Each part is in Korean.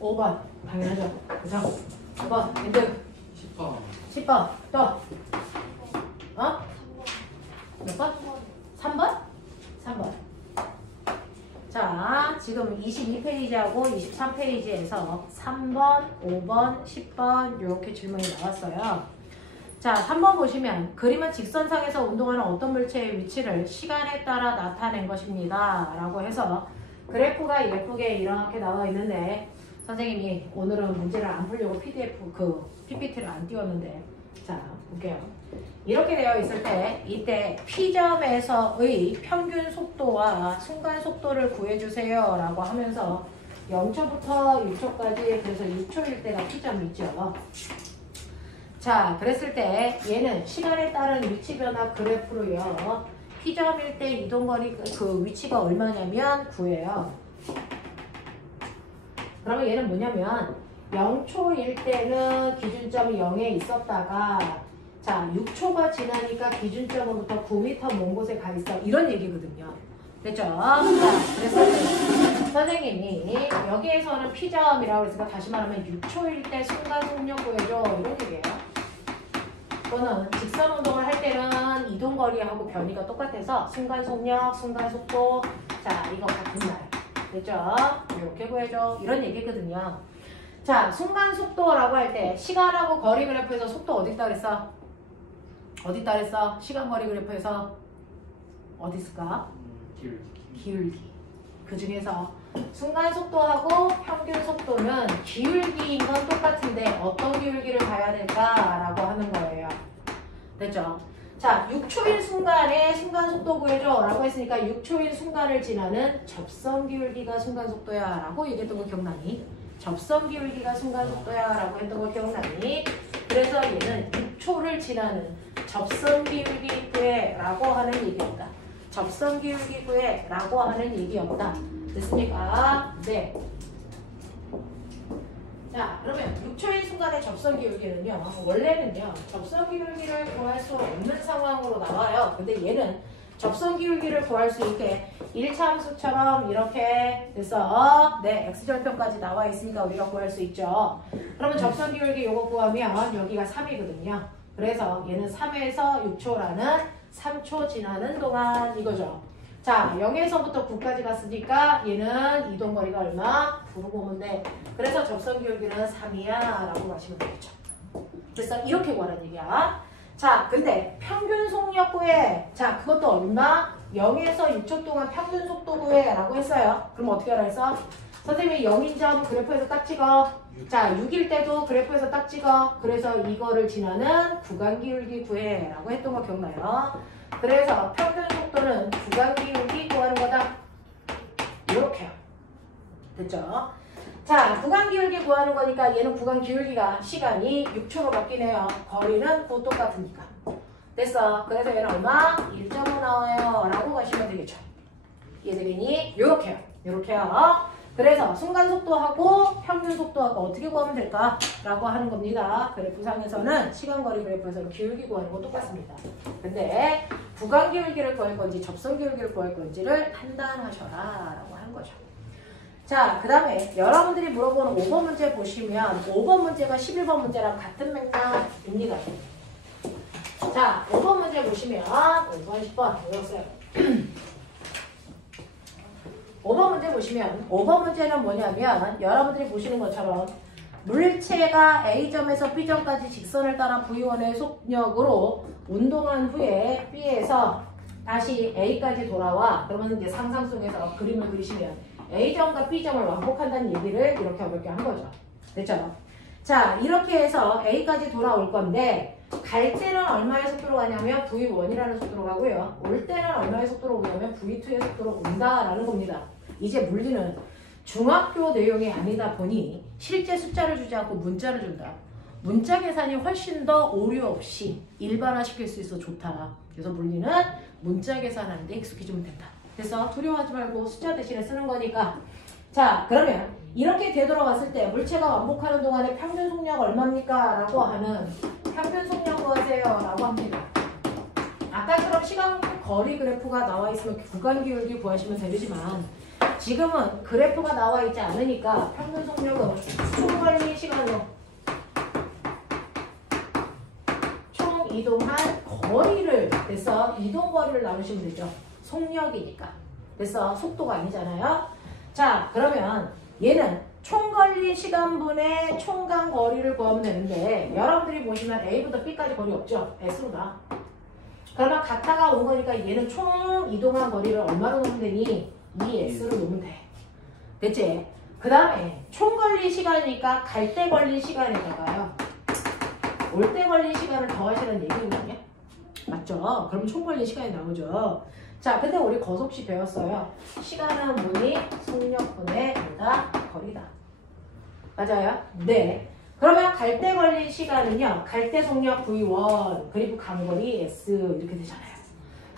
5번. 당연하죠. 그죠? 5번. 엔드. 10번. 10번. 또. 어? 몇 번? 3번? 3번. 자, 지금 22페이지하고 23페이지에서 3번, 5번, 10번 이렇게 질문이 나왔어요. 자, 3번 보시면 그림은 직선상에서 운동하는 어떤 물체의 위치를 시간에 따라 나타낸 것입니다. 라고 해서 그래프가 예쁘게 이렇게 나와 있는데 선생님이 오늘은 문제를 안 풀려고 PPT를 안 띄웠는데 자, 볼게요. 이렇게 되어 있을 때 이때 P점에서의 평균 속도와 순간 속도를 구해주세요 라고 하면서 0초부터 6초까지 그래서 6초일 때가 P점이 있죠. 자, 그랬을 때 얘는 시간에 따른 위치 변화 그래프로요. P점일 때 이동거리 그 위치가 얼마냐면 구해요. 그러면 얘는 뭐냐면 0초일 때는 기준점이 0에 있었다가 자, 6초가 지나니까 기준점으로부터 9m 먼 곳에 가 있어. 이런 얘기거든요. 됐죠? 자, 그래서 선생님이 여기에서는 P점이라고 했으니까 다시 말하면 6초일 때 순간 속력 구해줘. 이런 얘기예요. 이거는 직선 운동을 할 때는 이동거리하고 변이가 똑같아서 순간 속력, 순간 속도. 자, 이거 같은 말. 됐죠? 이렇게 구해줘. 이런 얘기거든요. 자, 순간 속도라고 할 때 시간하고 거리 그래프에서 속도 어디 있다 그랬어? 어디 있다 그랬어? 시간 거리 그래프에서 어디 있을까? 기울기. 그 중에서 순간 속도하고 평균 속도는 기울기인 건 똑같은데 어떤 기울기를 봐야 될까라고 하는 거예요. 됐죠? 자, 6초인 순간에 순간 속도 구해줘 라고 했으니까 6초인 순간을 지나는 접선 기울기가 순간 속도야 라고 얘기했던 거 기억나니? 접선 기울기가 순간 속도야 라고 했던 거 기억나니? 그래서 얘는 6초를 지나는 접선 기울기 구해 라고 하는 얘기였다. 접선 기울기 구해 라고 하는 얘기였다. 됐습니까? 네. 자, 그러면 6초인 순간의 접선 기울기는요. 원래는요. 접선 기울기를 구할 수 없는 상황으로 나와요. 근데 얘는 접선 기울기를 구할 수 있게 1차 함수처럼 이렇게 돼서 네, x절편까지 나와 있으니까 우리가 구할 수 있죠. 그러면 접선 기울기 요거 구하면 여기가 3이거든요. 그래서 얘는 3에서 6초라는 3초 지나는 동안 이거죠. 자, 0에서부터 9까지 갔으니까 얘는 이동거리가 얼마? 9로 보면 돼. 그래서 접선 기울기는 3이야 라고 하시면 되겠죠. 그래서 이렇게 구하라는 얘기야. 자, 근데 평균 속력 구해. 자, 그것도 얼마? 0에서 6초 동안 평균 속도 구해 라고 했어요. 그럼 어떻게 하라 했어? 선생님이 0인 점 그래프에서 딱 찍어. 자, 6일 때도 그래프에서 딱 찍어. 그래서 이거를 지나는 구간 기울기 구해 라고 했던 거 기억나요? 그래서 평균 속도는 구간 기울기 구하는 거다. 이렇게요. 됐죠? 자, 구간 기울기 구하는 거니까 얘는 구간 기울기가 시간이 6초로 바뀌네요. 거리는 곧 똑같으니까. 됐어. 그래서 얘는 얼마? 1.5 나와요. 라고 가시면 되겠죠. 이해되겠니? 요렇게요. 요렇게요. 그래서 순간 속도하고 평균 속도하고 어떻게 구하면 될까? 라고 하는 겁니다. 그래프상에서는 시간 거리 그래프에서는 기울기 구하는 거 똑같습니다. 근데 구간 기울기를 구할 건지 접선 기울기를 구할 건지를 판단하셔라. 라고 하는 거죠. 자, 그 다음에 여러분들이 물어보는 5번 문제 보시면 5번 문제가 11번 문제랑 같은 맥락입니다. 자, 5번 문제 보시면 5번, 10번 외웠어요. 5번 문제 보시면 5번 문제는 뭐냐면 여러분들이 보시는 것처럼 물체가 A점에서 B점까지 직선을 따라 V1의 속력으로 운동한 후에 B에서 다시 A까지 돌아와. 그러면 이제 상상 속에서 그림을 그리시면 A점과 B점을 왕복한다는 얘기를 이렇게 어렵게 한 거죠. 됐죠? 자, 이렇게 해서 A까지 돌아올 건데 갈 때는 얼마의 속도로 가냐면 V1이라는 속도로 가고요. 올 때는 얼마의 속도로 오냐면 V2의 속도로 온다라는 겁니다. 이제 물리는 중학교 내용이 아니다 보니 실제 숫자를 주지 않고 문자를 준다. 문자 계산이 훨씬 더 오류 없이 일반화시킬 수 있어 좋다. 그래서 물리는 문자 계산하는데 익숙해지면 된다. 그래서 두려워하지 말고 숫자 대신에 쓰는 거니까. 자, 그러면 이렇게 되돌아왔을 때 물체가 왕복하는 동안에 평균 속력 얼마입니까? 라고 하는 평균 속력 구하세요 라고 합니다. 아까처럼 시간 거리 그래프가 나와 있으면 구간 기울기 구하시면 되지만 지금은 그래프가 나와 있지 않으니까 평균 속력은 총 걸린 시간으로 총 이동한 거리를 그래서 이동 거리를 나누시면 되죠. 속력이니까. 그래서 속도가 아니잖아요. 자, 그러면 얘는 총 걸린 시간분의 총간 거리를 구하면 되는데 여러분들이 보시면 A부터 B까지 거리 없죠? S로 나. 그러면 같아가 온 거니까 얘는 총 이동한 거리를 얼마로 놓으면 되니? 2S로 놓으면 돼. 됐지? 그 다음에 총 걸린 시간이니까 갈 때 걸린 시간에다가요. 올 때 걸린 시간을 더하시는 얘기거든요. 맞죠? 그러면 총 걸린 시간이 나오죠. 자, 근데 우리 거속시 배웠어요. 시간은 뭐니? 속력분의 뭐다? 거리다. 맞아요? 네. 그러면 갈 때 걸린 시간은요. 갈 때 속력 V1 그리고 간거리 S 이렇게 되잖아요.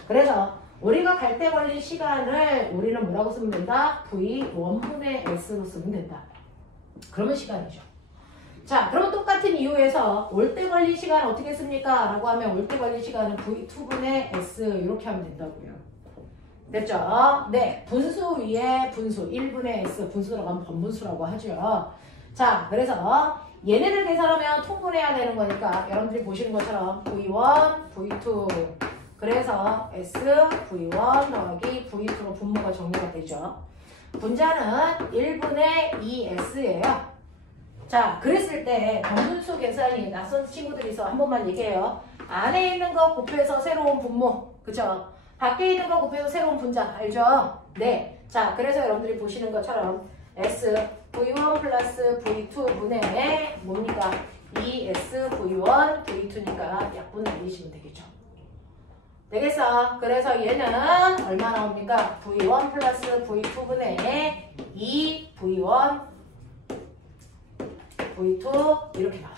그래서 우리가 갈 때 걸린 시간을 우리는 뭐라고 쓰면 된다? V1분의 S로 쓰면 된다. 그러면 시간이죠. 자, 그러면 똑같은 이유에서 올 때 걸린 시간 어떻게 씁니까? 라고 하면 올 때 걸린 시간은 V2분의 S 이렇게 하면 된다고요. 됐죠? 네. 분수 위에 분수 1분의 S 분수라고 하면 번분수라고 하죠. 자, 그래서 얘네들 계산하면 통분해야 되는 거니까 여러분들이 보시는 것처럼 V1, V2 그래서 S, V1 더하기 V2로 분모가 정리가 되죠. 분자는 1분의 2S예요. 자, 그랬을 때 번분수 계산이 낯선 친구들이 있어. 한 번만 얘기해요. 안에 있는 거 곱해서 새로운 분모. 그죠? 밖에 있는 거 곱해서 새로운 분자. 알죠? 네. 자, 그래서 여러분들이 보시는 것처럼 S, V1 플러스 V2분의 뭡니까? 2S, V1, V2니까 약분 날리시면 되겠죠. 되겠어? 그래서 얘는 얼마 나옵니까? V1 플러스 V2분의 2 V1 V2 이렇게 나와.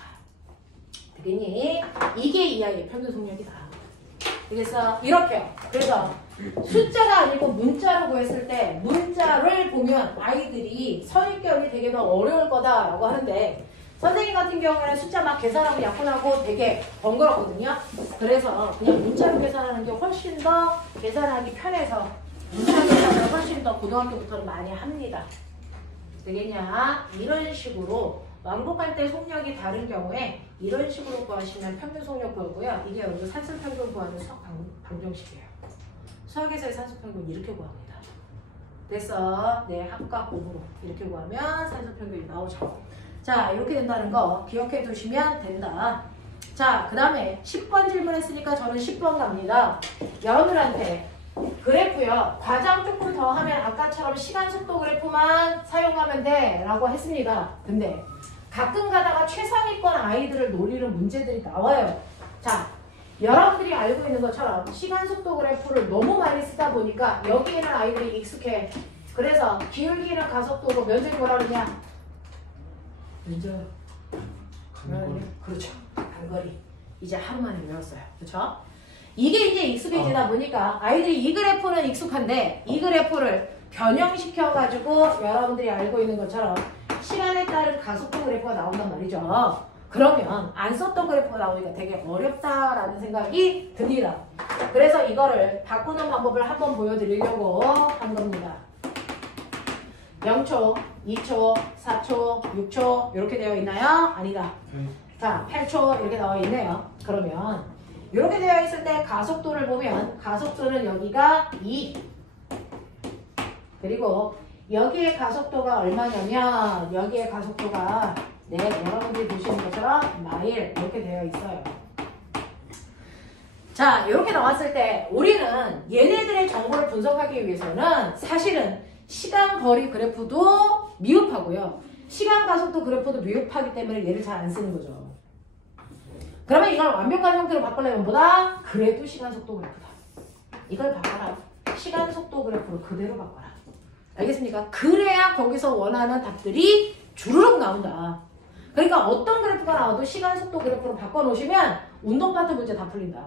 되겠니? 이게 이 아이의 평균 속력이다. 되겠어? 이렇게요. 그래서 숫자가 아니고 문자로 구했을 때 문자를 보면 아이들이 선입견이 되게 더 어려울 거다라고 하는데 선생님 같은 경우에는 숫자 막 계산하고 약분하고 되게 번거롭거든요. 그래서 그냥 문자로 계산하는 게 훨씬 더 계산하기 편해서 문자 계산을 훨씬 더 고등학교부터는 많이 합니다. 되겠냐? 이런 식으로 왕복할 때 속력이 다른 경우에 이런 식으로 구하시면 평균 속력 구하고요. 이게 여러분 산술평균 구하는 수학 방정식이에요. 수학에서의 산술평균 이렇게 구합니다. 그래서 네, 학과 공부로 이렇게 구하면 산술평균이 나오죠. 자, 이렇게 된다는 거 기억해 두시면 된다. 자, 그 다음에 10번 질문했으니까 저는 10번 갑니다. 여러분들한테 그래프요. 과장 조금 더 하면 아까처럼 시간 속도 그래프만 사용하면 돼 라고 했습니다. 근데 가끔 가다가 최상위권 아이들을 노리는 문제들이 나와요. 자, 여러분들이 알고 있는 것처럼 시간 속도 그래프를 너무 많이 쓰다 보니까 여기에는 아이들이 익숙해. 그래서 기울기는 가속도로 면적이 뭐라 그러냐? 면적. 간거리. 그렇죠. 간거리. 이제 하루 만에 외웠어요. 그렇죠? 이게 이제 익숙해지다 보니까 아이들이 이 그래프는 익숙한데 이 그래프를 변형시켜가지고 여러분들이 알고 있는 것처럼 시간에 따른 가속도 그래프가 나온단 말이죠. 그러면 안 썼던 그래프가 나오니까 되게 어렵다라는 생각이 듭니다. 그래서 이거를 바꾸는 방법을 한번 보여드리려고 한 겁니다. 0초, 2초, 4초, 6초 이렇게 되어 있나요? 아니다. 자, 8초 이렇게 나와 있네요. 그러면 이렇게 되어 있을 때 가속도를 보면 가속도는 여기가 2 그리고 여기에 가속도가 얼마냐면 여기에 가속도가 네, 여러분들이 보시는 것처럼 마일 이렇게 되어 있어요. 자, 이렇게 나왔을 때 우리는 얘네들의 정보를 분석하기 위해서는 사실은 시간 거리 그래프도 미흡하고요. 시간 가속도 그래프도 미흡하기 때문에 얘를 잘 안 쓰는 거죠. 그러면 이걸 완벽한 형태로 바꾸려면 뭐다? 그래도 시간 속도 그래프다. 이걸 바꿔라. 시간 속도 그래프로 그대로 바꿔라. 알겠습니까? 그래야 거기서 원하는 답들이 주르륵 나온다. 그러니까 어떤 그래프가 나와도 시간 속도 그래프로 바꿔놓으시면 운동 파트 문제 다 풀린다.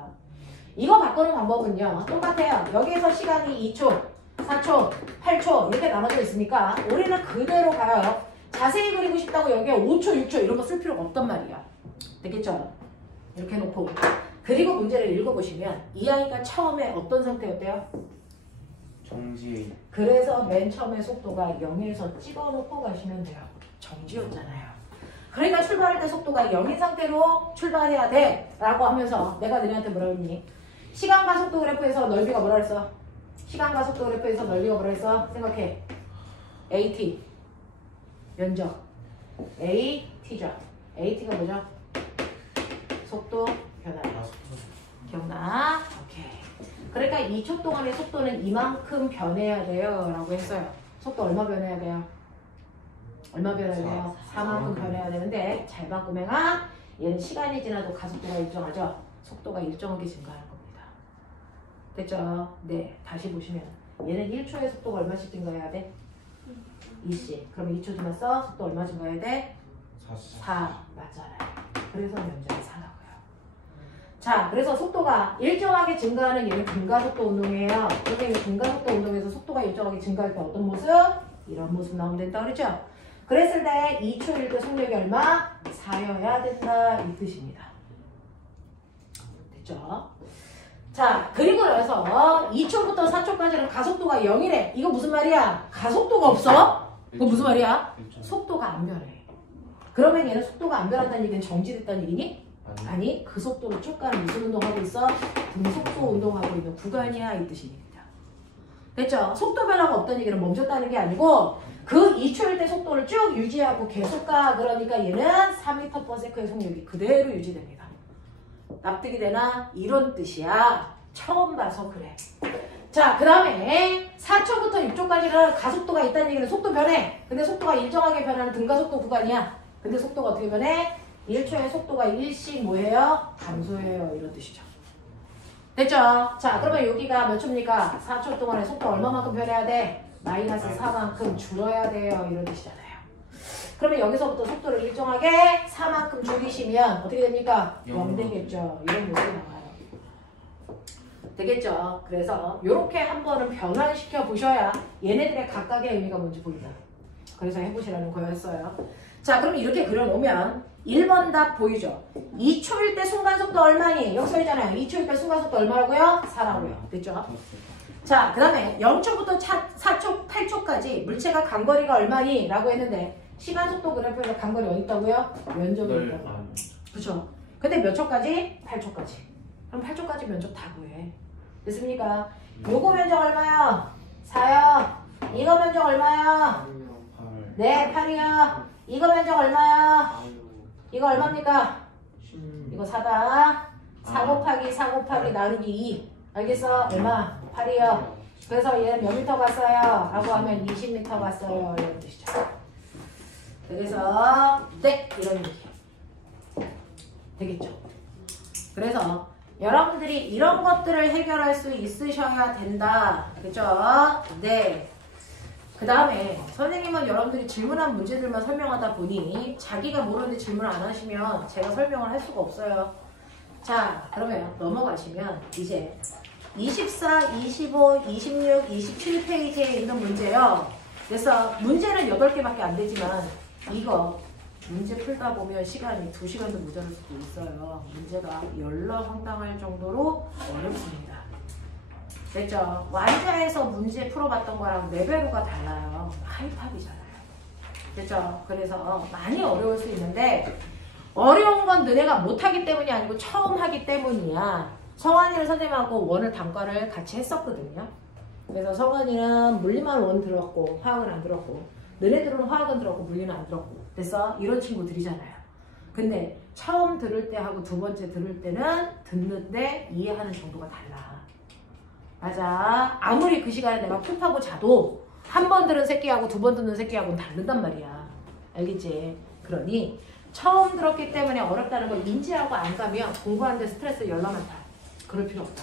이거 바꾸는 방법은요. 똑같아요. 여기에서 시간이 2초, 4초, 8초 이렇게 나눠져 있으니까 우리는 그대로 가요. 자세히 그리고 싶다고 여기에 5초, 6초 이런 거 쓸 필요가 없단 말이야. 되겠죠? 이렇게 놓고 그리고 문제를 읽어보시면 이 아이가 처음에 어떤 상태였대요? 정지. 그래서 맨 처음에 속도가 0에서 찍어놓고 가시면 돼요. 정지였잖아요. 그러니까 출발할 때 속도가 0인 상태로 출발해야 돼 라고 하면서 내가 너네한테 뭐라 했니? 시간과 속도 그래프에서 넓이가 뭐라 했어? 시간과 속도 그래프에서 넓이가 뭐라 했어? 생각해. AT 면적 AT죠. AT가 뭐죠? 속도 변화. 기억나? 오케이. 그러니까 2초 동안의 속도는 이만큼 변해야 돼요 라고 했어요. 속도 얼마 변해야 돼요? 얼마 변해야 돼요? 4만큼 변해야 되는데 잘 봐 꼬맹아. 얘는 시간이 지나도 가속도가 일정하죠? 속도가 일정하게 증가하는 겁니다. 됐죠? 네. 다시 보시면 얘는 1초의 속도가 얼마씩 증가해야 돼? 2씩. 그럼 2초 지났어? 속도 얼마 증가해야 돼? 4. 맞잖아요. 그래서 면적이 4라고요. 자, 그래서 속도가 일정하게 증가하는 얘는 근가속도 운동이에요. 그러면 근가속도 운동에서 속도가 일정하게 증가할 때 어떤 모습? 이런 모습 나오면 된다 그랬죠? 그랬을 때 2초일 때 속력이 얼마? 4여야 된다 이 뜻입니다. 됐죠? 자, 그리고 나서 2초부터 4초까지는 가속도가 0이래. 이거 무슨 말이야? 가속도가 없어? 그거 무슨 말이야? 속도가 안 변해. 그러면 얘는 속도가 안 변한다는 얘기는 정지됐다는 얘기니? 아니, 그 속도로 쭉 가는 무슨 운동하고 있어? 등속도 운동하고 있는 구간이야 이 뜻입니다. 됐죠? 속도 변화가 없다는 얘기는 멈췄다는 게 아니고 그 2초일 때 속도를 쭉 유지하고 계속 가. 그러니까 얘는 4m/s의 속력이 그대로 유지됩니다. 납득이 되나? 이런 뜻이야. 처음 봐서 그래. 자, 그 다음에 4초부터 6초까지는 가속도가 있다는 얘기는 속도 변해. 근데 속도가 일정하게 변하는 등가속도 구간이야. 근데 속도가 어떻게 변해? 1초의 속도가 1씩 뭐예요? 감소해요. 이런 뜻이죠. 됐죠? 자, 그러면 여기가 몇 초입니까? 4초 동안에 속도 얼마만큼 변해야 돼? 마이너스 4만큼 줄어야 돼요. 이런 뜻이잖아요. 그러면 여기서부터 속도를 일정하게 4만큼 줄이시면 어떻게 됩니까? 0 되겠죠. 이런 모습이 나와요. 되겠죠? 그래서 이렇게 한 번은 변환시켜 보셔야 얘네들의 각각의 의미가 뭔지 보인다. 그래서 해보시라는 거였어요. 자, 그럼 이렇게 그려놓으면 1번 답 보이죠? 2초일 때 순간속도 얼마니? 여기 써있잖아요. 2초일 때 순간속도 얼마라고요? 4라고요. 됐죠? 자, 그 다음에 0초부터 4초, 8초까지 물체가 간거리가 얼마니? 라고 했는데 시간속도 그래프에서 간거리 어디 있다고요? 면적이 있다고요. 그쵸? 근데 몇 초까지? 8초까지. 그럼 8초까지 면적 다 구해. 됐습니까? 요거 면적 얼마요? 4요. 이거 면적 얼마요? 네, 8이요. 이거 면적 얼마요? 이거 얼마입니까? 이거 4다. 4 곱하기 4 곱하기 나누기 2. 알겠어? 얼마? 8이요. 그래서 얘는 몇 미터 갔어요? 라고 하면 20m 갔어요. 이런 뜻이죠. 그래서 네, 이런 얘기. 되겠죠? 그래서 여러분들이 이런 것들을 해결할 수 있으셔야 된다. 그죠? 네. 그 다음에 선생님은 여러분들이 질문한 문제들만 설명하다 보니 자기가 모르는데 질문을 안 하시면 제가 설명을 할 수가 없어요. 자, 그러면 넘어가시면 이제 24, 25, 26, 27페이지에 있는 문제요. 그래서 문제는 8개밖에 안 되지만 이거 문제 풀다 보면 시간이 2시간도 모자랄 수도 있어요. 문제가 열러황당할 정도로 어렵습니다. 됐죠? 완자에서 문제 풀어봤던 거랑 레벨로가 달라요. 하이탑이잖아요. 됐죠? 그래서 많이 어려울 수 있는데 어려운 건 너네가 못하기 때문이 아니고 처음 하기 때문이야. 성환이는 선생님하고 원을 단과를 같이 했었거든요. 그래서 성환이는 물리만 원 들었고 화학은 안 들었고 너네들은 화학은 들었고 물리는 안 들었고 됐어? 이런 친구들이잖아요. 근데 처음 들을 때 하고 두 번째 들을 때는 듣는데 이해하는 정도가 달라. 맞아. 아무리 그 시간에 내가 푹 하고 자도 한 번 들은 새끼하고 두 번 듣는 새끼하고는 다르단 말이야. 알겠지? 그러니 처음 들었기 때문에 어렵다는 걸 인지하고 안 가면 공부하는데 스트레스 열나만 타. 그럴 필요 없다.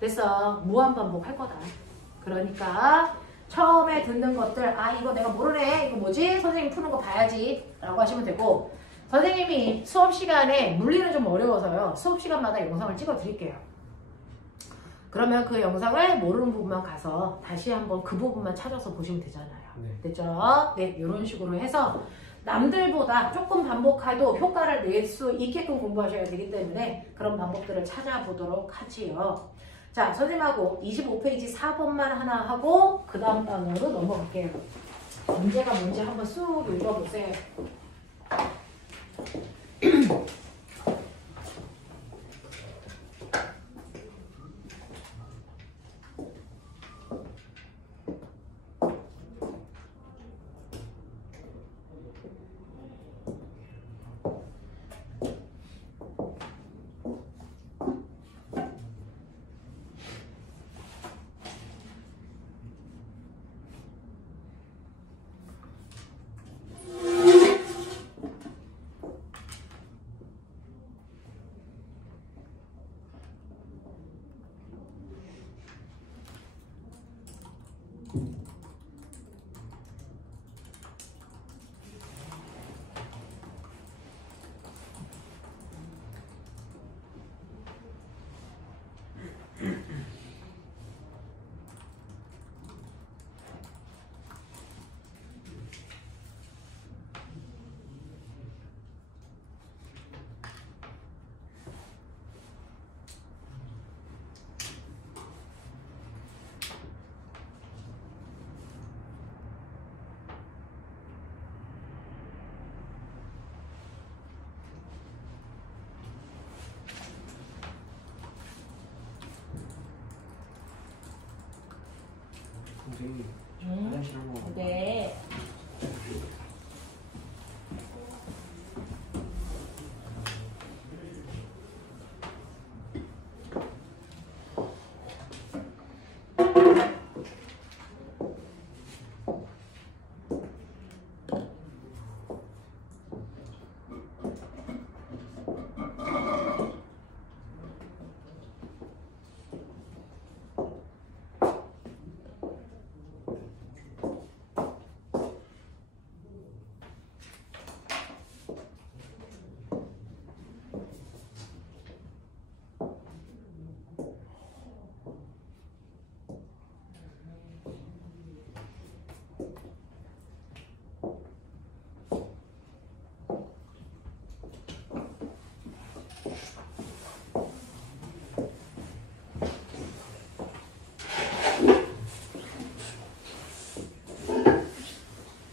됐어. 무한반복 할 거다. 그러니까 처음에 듣는 것들 아 이거 내가 모르네. 이거 뭐지? 선생님 푸는 거 봐야지. 라고 하시면 되고 선생님이 수업 시간에 물리는 좀 어려워서요. 수업 시간마다 영상을 찍어 드릴게요. 그러면 그 영상을 모르는 부분만 가서 다시 한번 그 부분만 찾아서 보시면 되잖아요. 네. 됐죠? 네, 이런 식으로 해서 남들보다 조금 반복해도 효과를 낼 수 있게끔 공부하셔야 되기 때문에 그런 방법들을 찾아보도록 하지요. 자, 선생님하고 25페이지 4번만 하나 하고 그 다음 단어로 넘어갈게요. 문제가 뭔지 한번 쑥 읽어보세요. 선생님, 화장실 한번. 네.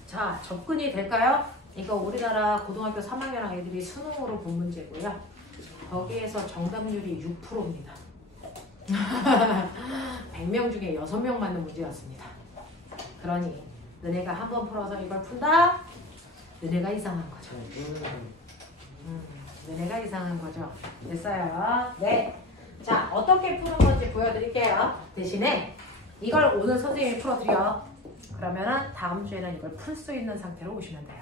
자, 접근이 될까요? 이거 우리나라 고등학교 3학년 애들이 수능으로 본 문제고요. 거기에서 정답률이 6%입니다. 100명 중에 6명 맞는 문제였습니다. 그러니 너네가 한 번 풀어서 이걸 푼다? 너네가 이상한 거죠. 너네가 이상한 거죠. 됐어요? 네. 자, 어떻게 푸는 건지 보여드릴게요. 대신에 이걸 오늘 선생님이 풀어드려. 그러면은 다음 주에는 이걸 풀 수 있는 상태로 오시면 돼요.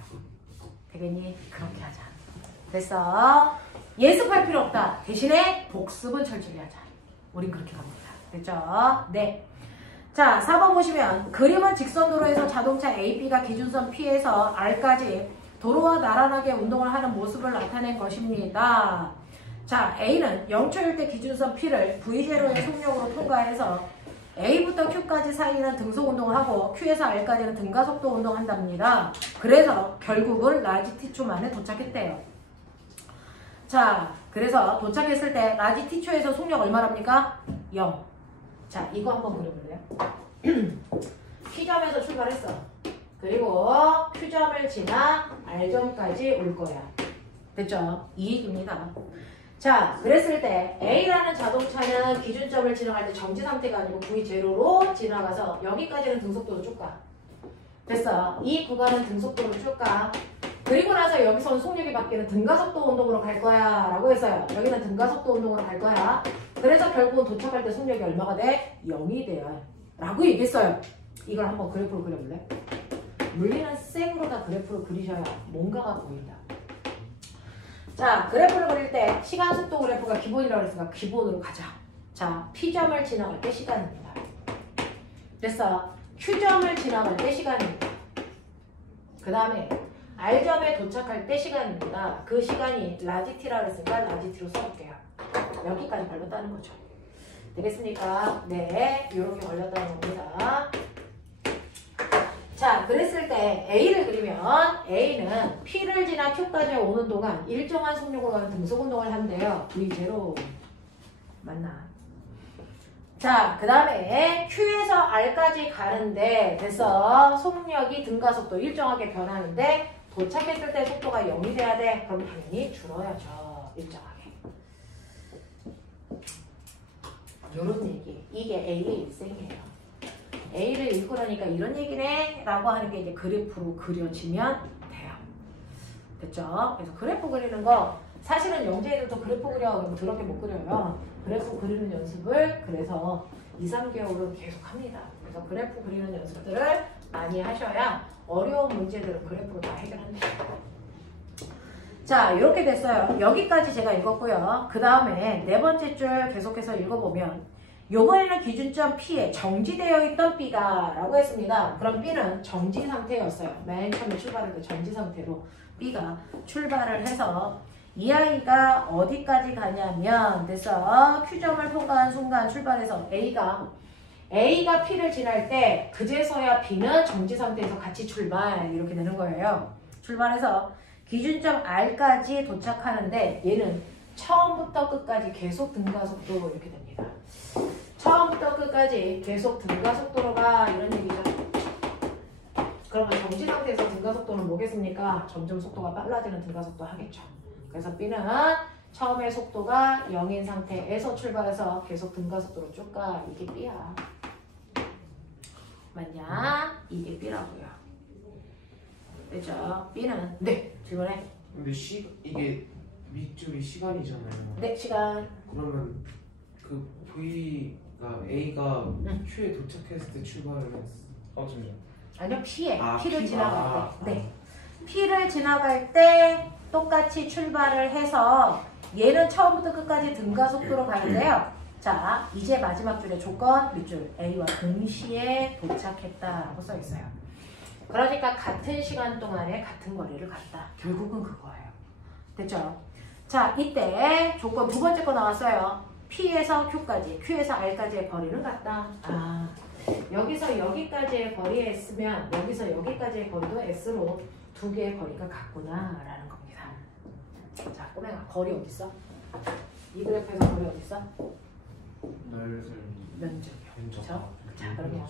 되겠니? 그렇게 하자. 됐어? 예습할 필요 없다. 대신에 복습은 철저히 하자. 우린 그렇게 갑니다. 됐죠? 네. 자, 4번 보시면 그림은 직선도로에서 자동차 A, B가 기준선 P에서 R까지 도로와 나란하게 운동을 하는 모습을 나타낸 것입니다. 자, A는 0초일 때 기준선 P를 V0의 속력으로 통과해서 A부터 Q까지 사이는 등속 운동을 하고 Q에서 R까지는 등가속도 운동한답니다. 그래서 결국은 라지 T초 만에 도착했대요. 자, 그래서 도착했을 때 라지 T초에서 속력 얼마랍니까? 0. 자, 이거 한번 그려볼래요? P점에서 출발했어. 그리고 Q점을 지나 R점까지 올 거야. 됐죠? 이 얘기입니다. 자, 그랬을 때 A라는 자동차는 기준점을 지나갈 때 정지 상태가 아니고 V0로 지나가서 여기까지는 등속도로 쭉 가. 됐어. 이 구간은 등속도로 쭉 가. 그리고 나서 여기서는 속력이 바뀌는 등가속도 운동으로 갈 거야 라고 했어요. 여기는 등가속도 운동으로 갈 거야. 그래서 결국은 도착할 때 속력이 얼마가 돼? 0이 돼요 라고 얘기했어요. 이걸 한번 그래프로 그려볼래? 물리는 생으로 다 그래프로 그리셔야 뭔가가 보인다. 자, 그래프를 그릴 때 시간 속도 그래프가 기본이라고 했으니까 기본으로 가자. 자, P점을 지나갈 때 시간입니다. 됐어. Q점을 지나갈 때 시간입니다. 그 다음에 R점에 도착할 때 시간입니다. 그 시간이 라지 T라고 했으니까 라지 T로 써볼게요. 여기까지 걸렸다는 거죠. 되겠습니까? 네, 이렇게 걸렸다는 겁니다. 자, 그랬을 때 A를 그리면 A는 P를 지나 Q까지 오는 동안 일정한 속력으로 가는 등속 운동을 한대요. V0. 맞나? 자, 그 다음에 Q에서 R까지 가는데 됐어. 속력이 등가속도 일정하게 변하는데 도착했을 때 속도가 0이 돼야 돼. 그럼 당연히 줄어야죠. 일정하게. 요런 얘기. 이게 A의 일생이에요. A를 읽으려니까 이런 얘기네 라고 하는 게 이제 그래프로 그려지면 돼요. 됐죠? 그래서 그래프 그리는 거 사실은 영재애들도 그래프 그려 그러면 더럽게 못 그려요. 그래프 그리는 연습을 그래서 2, 3개월은 계속 합니다. 그래서 그래프 그리는 연습들을 많이 하셔야 어려운 문제들은 그래프로 다 해결한대요. 자, 이렇게 됐어요. 여기까지 제가 읽었고요. 그 다음에 네 번째 줄 계속해서 읽어보면 요번에는 기준점 P에 정지되어 있던 B가 라고 했습니다. 그럼 B는 정지 상태였어요. 맨 처음에 출발할 때 정지 상태로 B가 출발을 해서 이 아이가 어디까지 가냐면 됐어. Q점을 통과한 순간 출발해서 A가 P를 지날 때 그제서야 B는 정지 상태에서 같이 출발 이렇게 되는 거예요. 출발해서 기준점 R까지 도착하는데 얘는 처음부터 끝까지 계속 등가속도로 이렇게 됩니다. 처음부터 끝까지 계속 등가속도로 가 이런 얘기죠. 그러면 정지 상태에서 등가속도는 뭐겠습니까? 점점 속도가 빨라지는 등가속도 하겠죠. 그래서 B는 처음에 속도가 0인 상태에서 출발해서 계속 등가속도로 쭉 가. 이게 B야. 맞냐? 이게 B라고요. 그죠? B는 네. 질문해. 근데 이게 밑줄이 시간이잖아요. 네. 시간. 그러면 그 V가 A가 Q에 도착했을 때 출발을 했어. 잠시만. 아니요. P에. 아, P를 P가. 지나갈 때. 네. P를 지나갈 때 똑같이 출발을 해서 얘는 처음부터 끝까지 등가속도로 가는데요. 자, 이제 마지막 줄의 조건 밑줄 A와 동시에 도착했다라고 써 있어요. 그러니까 같은 시간 동안에 같은 거리를 갔다. 결국은 그거예요. 됐죠? 자, 이때 조건 두 번째 거 나왔어요. P에서 Q까지, Q에서 R까지의 거리는 같다. 아, 여기서 여기까지의 거리에 S면 여기서 여기까지의 거리도 S로 두 개의 거리가 같구나 라는 겁니다. 자, 꼬맹아 거리 어딨어? 이 그래프에서 거리 어딨어? 면적이요. 그렇죠? 자, 그러면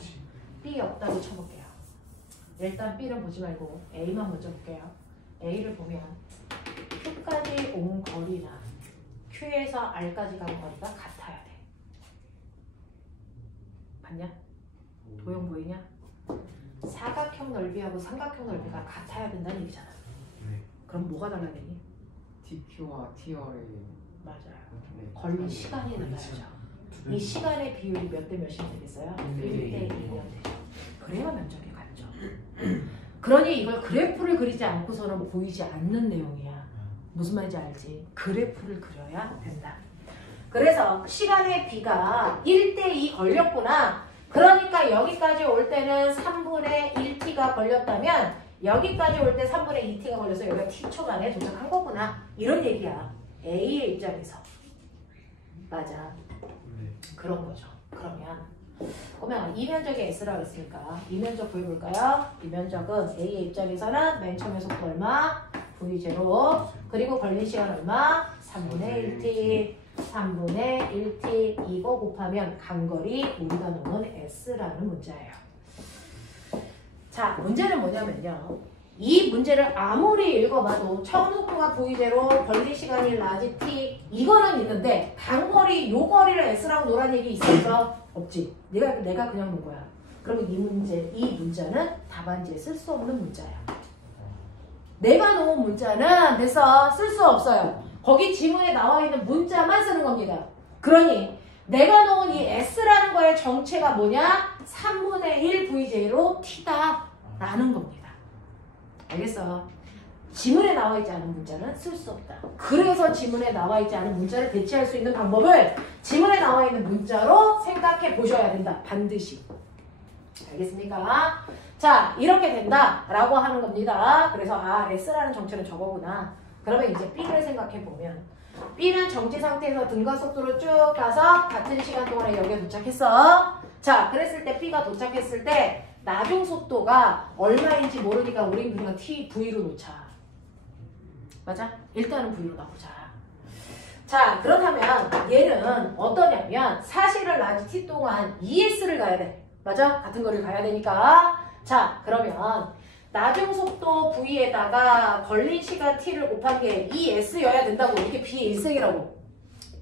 B 없다고 쳐볼게요. 일단 B를 보지 말고 A만 먼저 볼게요. A를 보면 Q까지 온 거리나 Q에서 R까지 간 거리가 같아야 돼. 봤냐? 도형 보이냐? 사각형 넓이하고 삼각형 넓이가 같아야 된다는 얘기잖아. 네. 그럼 뭐가 달라야 되니? DQ와 TR의 맞아요. 네. 걸린 시간이 달라야죠. 이 시간의 비율이 몇 대 몇이 되겠어요? 1대 2면 되죠. 그래야 면적이 같죠. 그러니 이걸 그래프를 그리지 않고서는 보이지 않는 내용이야. 무슨 말인지 알지? 그래프를 그려야 된다. 그래서 시간의 비가 1대2 걸렸구나. 그러니까 여기까지 올 때는 3분의 1t가 걸렸다면 여기까지 올 때 3분의 2t가 걸려서 여기가 t초간에 도착한 거구나. 이런 얘기야. A의 입장에서. 맞아. 네. 그런 거죠. 그러면 꼬맹아 이 면적이 S라고 했으니까 이 면적 구해볼까요? 이 면적은 A의 입장에서는 맨 처음에 속도 얼마? V0 그리고 걸린 시간 얼마? 3분의 1t 3분의 1t 이거 곱하면 간거리 우리가 놓은 S라는 문자예요. 자, 문제는 뭐냐면요. 이 문제를 아무리 읽어봐도 처음 속도가 V0, 걸린 시간이 라지 t 이거는 있는데 단거리, 요 거리를 S라고 놓으란 얘기 있었어? 없지. 내가 그냥 놓은 거야. 그러면 이 문자는 답안지에 쓸 수 없는 문자야. 내가 놓은 문자는 됐어. 쓸 수 없어요. 거기 지문에 나와 있는 문자만 쓰는 겁니다. 그러니 내가 놓은 이 S라는 거의 정체가 뭐냐? 3분의 1 V0 T다 라는 겁니다. 알겠어? 지문에 나와 있지 않은 문자는 쓸 수 없다. 그래서 지문에 나와 있지 않은 문자를 대체할 수 있는 방법을 지문에 나와 있는 문자로 생각해 보셔야 된다. 반드시. 알겠습니까? 자, 이렇게 된다라고 하는 겁니다. 그래서 S라는 정체는 저거구나. 그러면 이제 B를 생각해 보면 B는 정지 상태에서 등가속도로 쭉 가서 같은 시간 동안에 여기에 도착했어. 자, 그랬을 때 B가 도착했을 때 나중 속도가 얼마인지 모르니까 우린 그냥 V로 놓자. 맞아? 일단은 V로 나오자. 자, 그렇다면 얘는 어떠냐면 사실은 라지 t 동안 ES를 가야 돼. 맞아? 같은 거리를 가야 되니까. 자, 그러면 나중 속도 V에다가 걸린 시간 T를 곱한 게 ES여야 된다고. 이게 B의 일색이라고.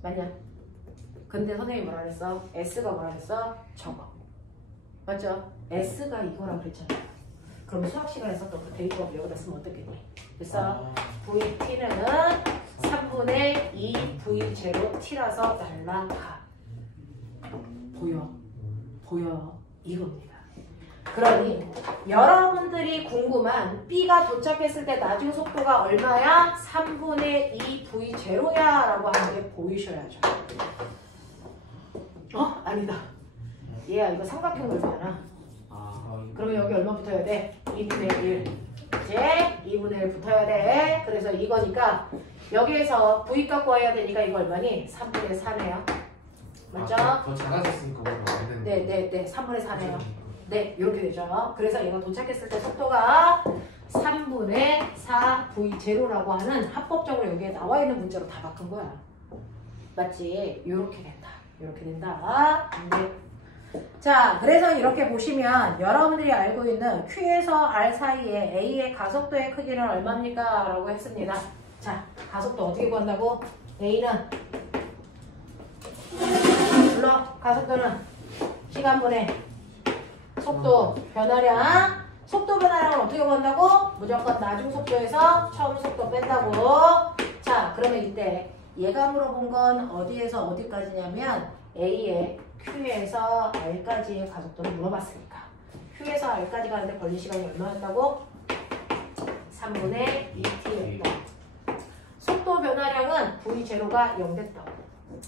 맞냐? 근데 선생님이 뭐라 그랬어? S가 뭐라 그랬어? 저거. 맞죠? S가 이거라고 그랬잖아. 그럼 수학 시간에 썼던 그 대입법 여기다 쓰면 어떻겠니? 그래서 VT는 3분의 2 V0T라서 날라가. 보여. 이겁니다. 그러니 여러분들이 궁금한 B가 도착했을 때 나중 속도가 얼마야? 3분의 2 V0야 라고 하는 게 보이셔야죠. 아니다. 얘야 이거 삼각형 넓이잖아. 그러면 여기 얼마 붙어야 돼? 2분의 1. 이제 2분의 1 붙어야 돼. 그래서 이거니까 여기에서 V값 구해야 되니까 이거 얼마니? 3분의 4네요. 맞죠? 더 작아졌으니까 뭔가 안 되는 네. 3분의 4네요. 네, 이렇게 되죠. 그래서 얘가 도착했을 때 속도가 3분의 4 V0라고 하는 합법적으로 여기에 나와 있는 문자로 다 바꾼 거야. 맞지? 이렇게 된다. 네. 자, 그래서 이렇게 보시면 여러분들이 알고 있는 Q에서 R 사이에 A의 가속도의 크기는 얼마입니까? 라고 했습니다. 자, 가속도 어떻게 구한다고? A는 불러. 가속도는 시간분의 속도 변화량. 속도 변화량을 어떻게 구한다고? 무조건 나중 속도에서 처음 속도 뺀다고. 자, 그러면 이때 얘가 물어본 건 어디에서 어디까지냐면 A의 Q에서 R까지의 가속도를 물어봤으니까 Q에서 R까지 가는데 걸린 시간이 얼마였다고? 3분의 2T였다. 속도 변화량은 V0가 0 됐다고.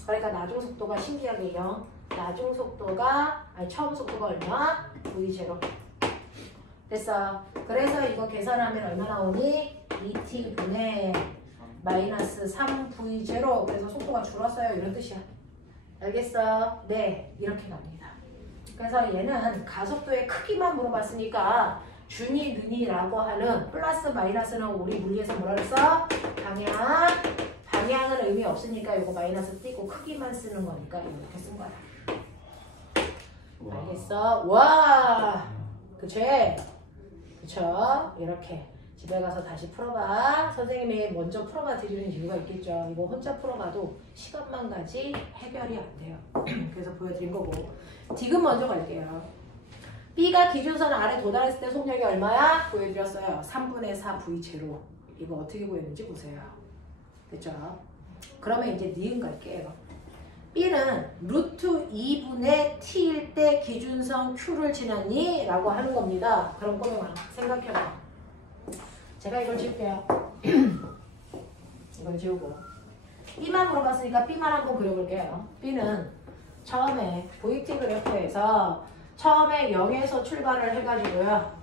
그러니까 나중 속도가 신기하게 0. 나중 속도가 처음 속도가 얼마? V0. 됐어. 그래서 이거 계산하면 얼마 나오니? 2T분의 마이너스 3V0. 그래서 속도가 줄었어요. 이런 뜻이야. 알겠어? 네, 이렇게 갑니다. 그래서 얘는 가속도의 크기만 물어봤으니까 준이, 는이라고 하는 플러스 마이너스는 우리 물리에서 뭐라 그랬어? 방향은 의미 없으니까 이거 마이너스 띄고 크기만 쓰는 거니까 이렇게 쓴 거야. 알겠어? 와! 그쵸? 이렇게 집에 가서 다시 풀어봐. 선생님이 먼저 풀어봐 드리는 이유가 있겠죠. 이거 혼자 풀어봐도 시간만 가지 해결이 안 돼요. 그래서 보여드린 거고. 디귿 먼저 갈게요. B가 기준선 아래 도달했을 때 속력이 얼마야? 보여드렸어요. 3분의 4 V0. 이거 어떻게 구했는지 보세요. 됐죠? 그러면 이제 니은 갈게요. B는 루트 2분의 T일 때 기준선 Q를 지났니? 라고 하는 겁니다. 그럼 꼬맹아 생각해봐. 제가 이걸 지울게요. 이걸 지우고 B만 물어봤으니까 B만 한번 그려볼게요. B는 처음에 VT 그래프에서 처음에 0에서 출발을 해가지고요.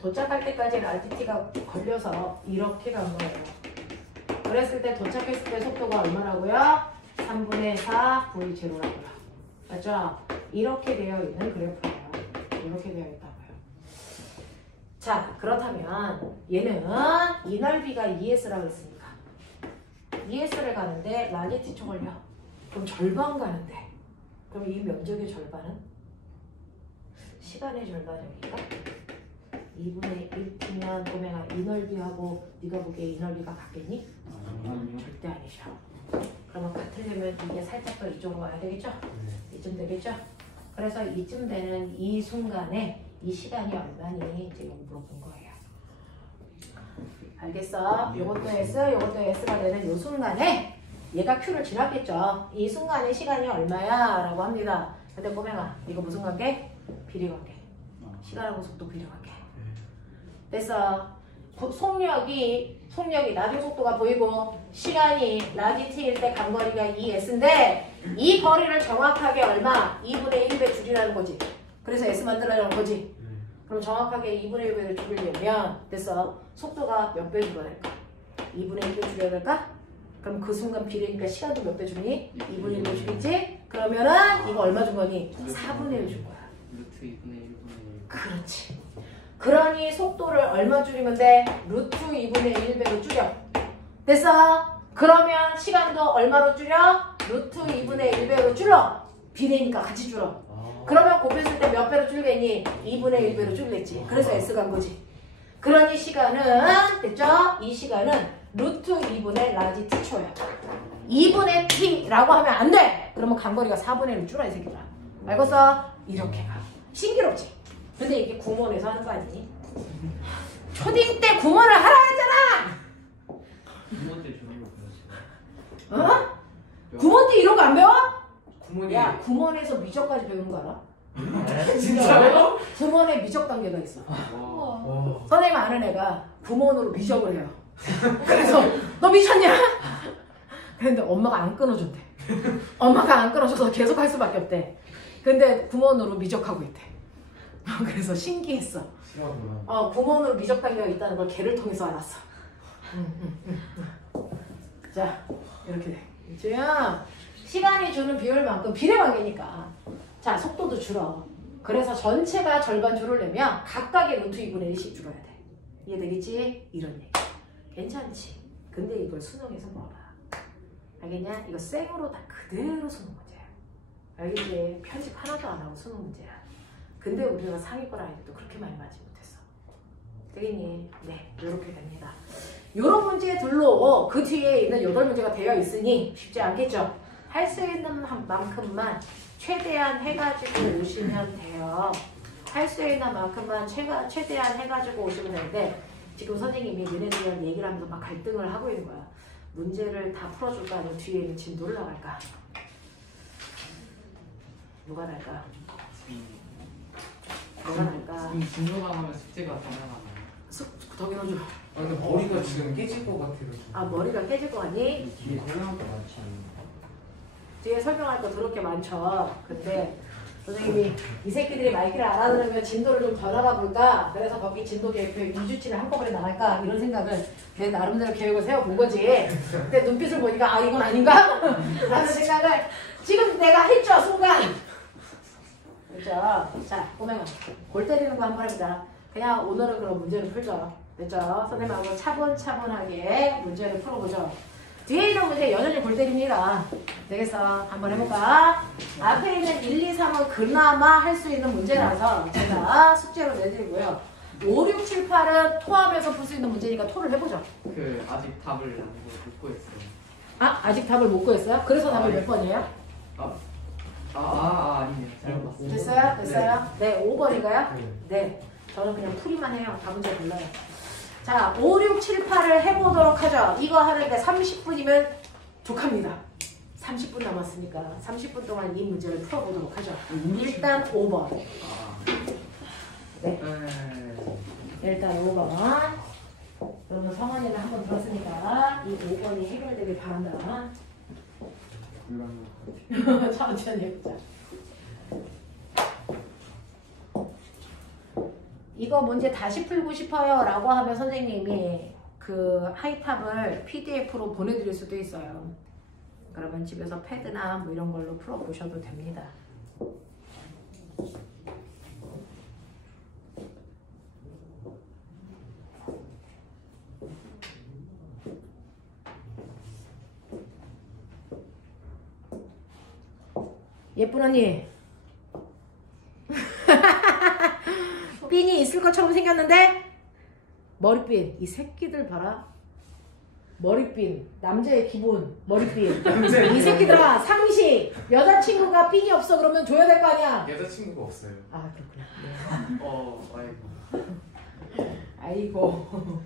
도착할 때까지 RTT가 걸려서 이렇게 간 거예요. 그랬을 때 도착했을 때 속도가 얼마라고요? 3분의 4 V0라고요. 맞죠? 이렇게 되어 있는 그래프예요. 이렇게 되어 있다고요. 자, 그렇다면 얘는 이 넓이가 ES라고 했으니까 ES를 가는데 라니티 초걸려. 그럼 절반 가는데 그럼 이 면적의 절반은? 시간의 절반이니까 2분의 1t면 꼬맹아 이 넓이하고 네가 보기에 이 넓이가 같겠니? 절대 아니죠. 그러면 같으려면 이게 살짝 더 이쪽으로 와야 되겠죠? 이쯤 되겠죠? 그래서 이쯤 되는 이 순간에 이 시간이 얼마니? 이제 이거 물어본 거예요. 알겠어? 요것도 S, 요것도 S가 되는 이 순간에 얘가 Q를 지났겠죠? 이 순간의 시간이 얼마야? 라고 합니다. 근데 꼬맹아 이거 무슨 관계? 비례관계. 시간하고 속도 비례관계. 됐어. 속력이 나중 속도가 보이고 시간이 라지 t일 때 간거리가 2s인데 이 거리를 정확하게 얼마? 2분의 1배 줄이라는 거지. 그래서 s 만들어라는 거지. 그럼 정확하게 2분의 1배를 줄이려면 됐어. 속도가 몇 배 줄여야 될까? 2분의 1배 줄여야 될까? 그럼 그 순간 비례니까 시간도 몇 배 줄이니? 2분의 1배 줄이지? 그러면은 이거 얼마 준 거니? 4분의 1 준 거야. 루트 2분의 1분의 1. 그렇지. 그러니 속도를 얼마 줄이면 돼? 루트 2분의 1배로 줄여. 됐어? 그러면 시간도 얼마로 줄여? 루트 2분의 1배로 줄여. 비례니까 같이 줄여. 그러면 곱했을 때 몇 배로 줄겠니? 2분의 1배로 줄겠지. 그래서 S 간 거지. 그러니 시간은 됐죠? 이 시간은 루트 2분의 라지 t초야. 2분의 t라고 하면 안 돼. 그러면 간거리가 4분의 1로 줄어 이 새끼들아. 알겠어? 이렇게 가. 신기롭지? 근데 이게 구몬에서 하는 거 아니니? 초딩 때 구몬을 하라 했잖아. 구몬 때 주는 거 배웠어요. 어? 구몬 때 이런 거 안 배워? 구몬이 야, 구몬에서 미적까지 배우는 거 알아? 진짜요? 구몬에 미적 단계가 있어. 와. 선생님 아는 애가 구몬으로 미적을 해요. 그래서 너 미쳤냐? 근데 엄마가 안 끊어줬대. 엄마가 안 끊어줘서 계속 할 수밖에 없대. 근데 구몬으로 미적하고 있대. 그래서 신기했어. 싫어하구나. 구몬으로 미적 단계가 있다는 걸 걔를 통해서 알았어. 자, 이렇게 돼. 이제야 시간이 주는 비율만큼 비례관계니까. 자, 속도도 줄어. 그래서 전체가 절반 줄으려면 각각의 루트 2분의 1씩 줄어야 돼. 이해되겠지? 이런 얘기. 괜찮지? 근데 이걸 수능에서 물어봐. 알겠냐? 이거 생으로 다 그대로 수능 문제야. 알겠지? 편집 하나도 안 하고 수능 문제야. 근데 우리가 상위권 아이들도 그렇게 많이 맞지 못했어. 되겠니? 네, 이렇게 됩니다. 이런 문제들로 그 뒤에 있는 8문제가 되어 있으니 쉽지 않겠죠? 할 수 있는 만큼만 최대한 해가지고 오시면 돼요. 할 수 있는 만큼만 최대한 해가지고 오시면 되는데 지금 선생님이 얘네들이랑 얘기를 하면서 막 갈등을 하고 있는 거야. 문제를 다 풀어줄까 아니면 뒤에 있는 진도를 나갈까? 누가 날까? 뭐가 날까? 이 진도가 하면 숙제가 더 나가나요? 더 길어줘. 근데 머리가 지금 깨질 것 같아요. 아, 머리가 깨질 거 아니? 뒤에 설명할 거 많지. 뒤에 설명할 거 더럽게 많죠. 근데 선생님이 이 새끼들이 마이크를 알아들으면 진도를 좀 더 나가볼까? 그래서 거기 진도 계획표 2주치를 한꺼번에 나갈까? 이런 생각을 내 나름대로 계획을 세워본 거지. 근데 눈빛을 보니까 아 이건 아닌가? 라는 생각을 지금 내가 했죠 순간. 그렇죠? 자 보면 골 때리는 거 한번 해보자. 그냥 오늘은 그럼 문제를 풀죠. 됐죠? 선생님하고 차분차분하게 문제를 풀어보죠. 뒤에 있는 문제 여전히 골 때립니다. 되겠어? 한번 해볼까? 앞에 있는 1, 2, 3은 그나마 할 수 있는 문제라서 제가 숙제로 내드리고요. 5, 6, 7, 8은 토합에서 풀 수 있는 문제니까 토를 해보죠. 그 아직 답을 못 구했어요. 아, 아직 답을 못 구했어요? 그래서 답이 몇 번이에요? 아니네요. 잘못 봤어요. 됐어요? 됐어요? 네, 5번인가요? 네. 네. 저는 그냥 풀이만 해요. 다 문제 몰라요. 자, 5, 6, 7, 8을 해보도록 하죠. 이거 하는데 30분이면 족합니다. 30분 남았으니까 30분 동안 이 문제를 풀어보도록 하죠. 일단 5번. 네. 일단 5번. 그러면 성원이는 한번 들었으니까 이 5번이 해결되길 바란다. 천천히 해보자. 이거 문제 다시 풀고 싶어요 라고 하면 선생님이 그 하이탑을 PDF로 보내드릴 수도 있어요. 그러면 집에서 패드나 뭐 이런 걸로 풀어보셔도 됩니다. 예쁜 언니 핀이 있을 것처럼 생겼는데 머리핀 이 새끼들 봐라. 머리핀 남자의 기본 머리핀 이 새끼들아 상식 여자친구가 핀이 없어 그러면 줘야 될 거 아니야. 여자친구가 없어요. 아 그렇구나. 아이고. 아이고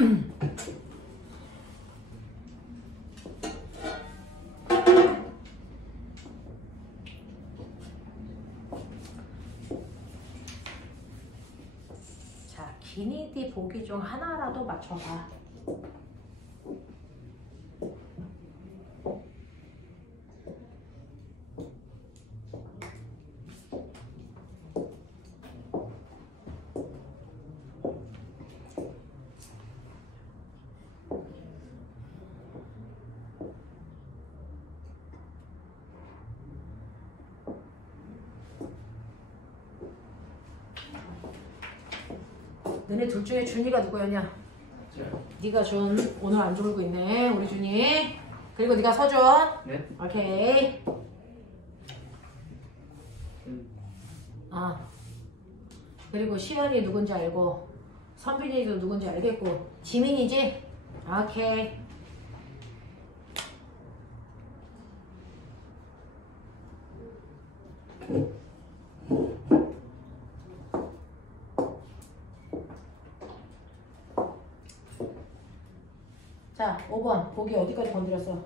자, 기니디 보기 중 하나라도 맞춰봐. 너네 둘 중에 준이가 누구였냐? 네가 준. 오늘 안 졸고 있네 우리 준이. 그리고 네가 서준. 네? 오케이. 그리고 시연이 누군지 알고 선빈이도 누군지 알겠고 지민이지? 오케이. 자, 5번 보기 어디까지 건드렸어?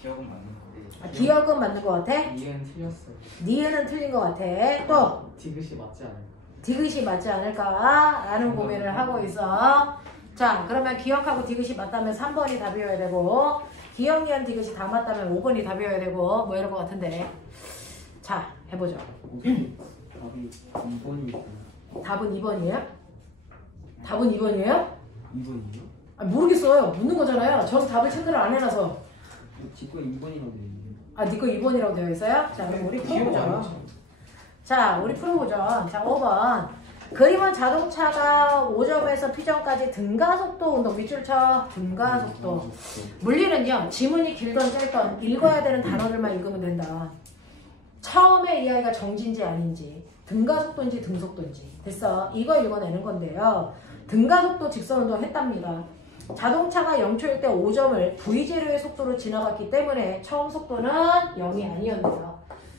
기억은 맞는데. 기억은 맞는 것 같아? 이해는 틀렸어요. 니은은 틀린 것 같아. 또 디귿이 맞지 않아요? 디귿이 맞지 않을까? 라는 고민을 하고 있어. 자, 그러면 기억하고 디귿이 맞다면 3번이 답이어야 되고 기억, 니은, 디귿이 다 맞다면 5번이 답이어야 되고 뭐 이럴 것 같은데. 자, 해보죠. 답이 2번이 답은 2번이에요? 답은 2번이에요? 2번이요? 아, 모르겠어요. 묻는 거잖아요. 저는 답을 체크를 안 해놔서. 지거 2번이라고 되어 있는데. 아, 니 거 2번이라고 되어 있어요? 자, 그럼 우리 풀어보죠. 자, 우리 풀어보죠. 자, 5번. 그림은 자동차가 5점에서 P점까지 등가속도 운동. 밑줄 쳐. 등가속도. 물리는요. 지문이 길건 짧건 읽어야 되는 단어들만 읽으면 된다. 처음에 이 아이가 정지인지 아닌지, 등가속도인지 등속도인지. 됐어. 이거 읽어내는 건데요. 등가속도 직선운동 했답니다. 자동차가 0초일 때 5점을 V제로의 속도로 지나갔기 때문에 처음 속도는 0이 아니었네요.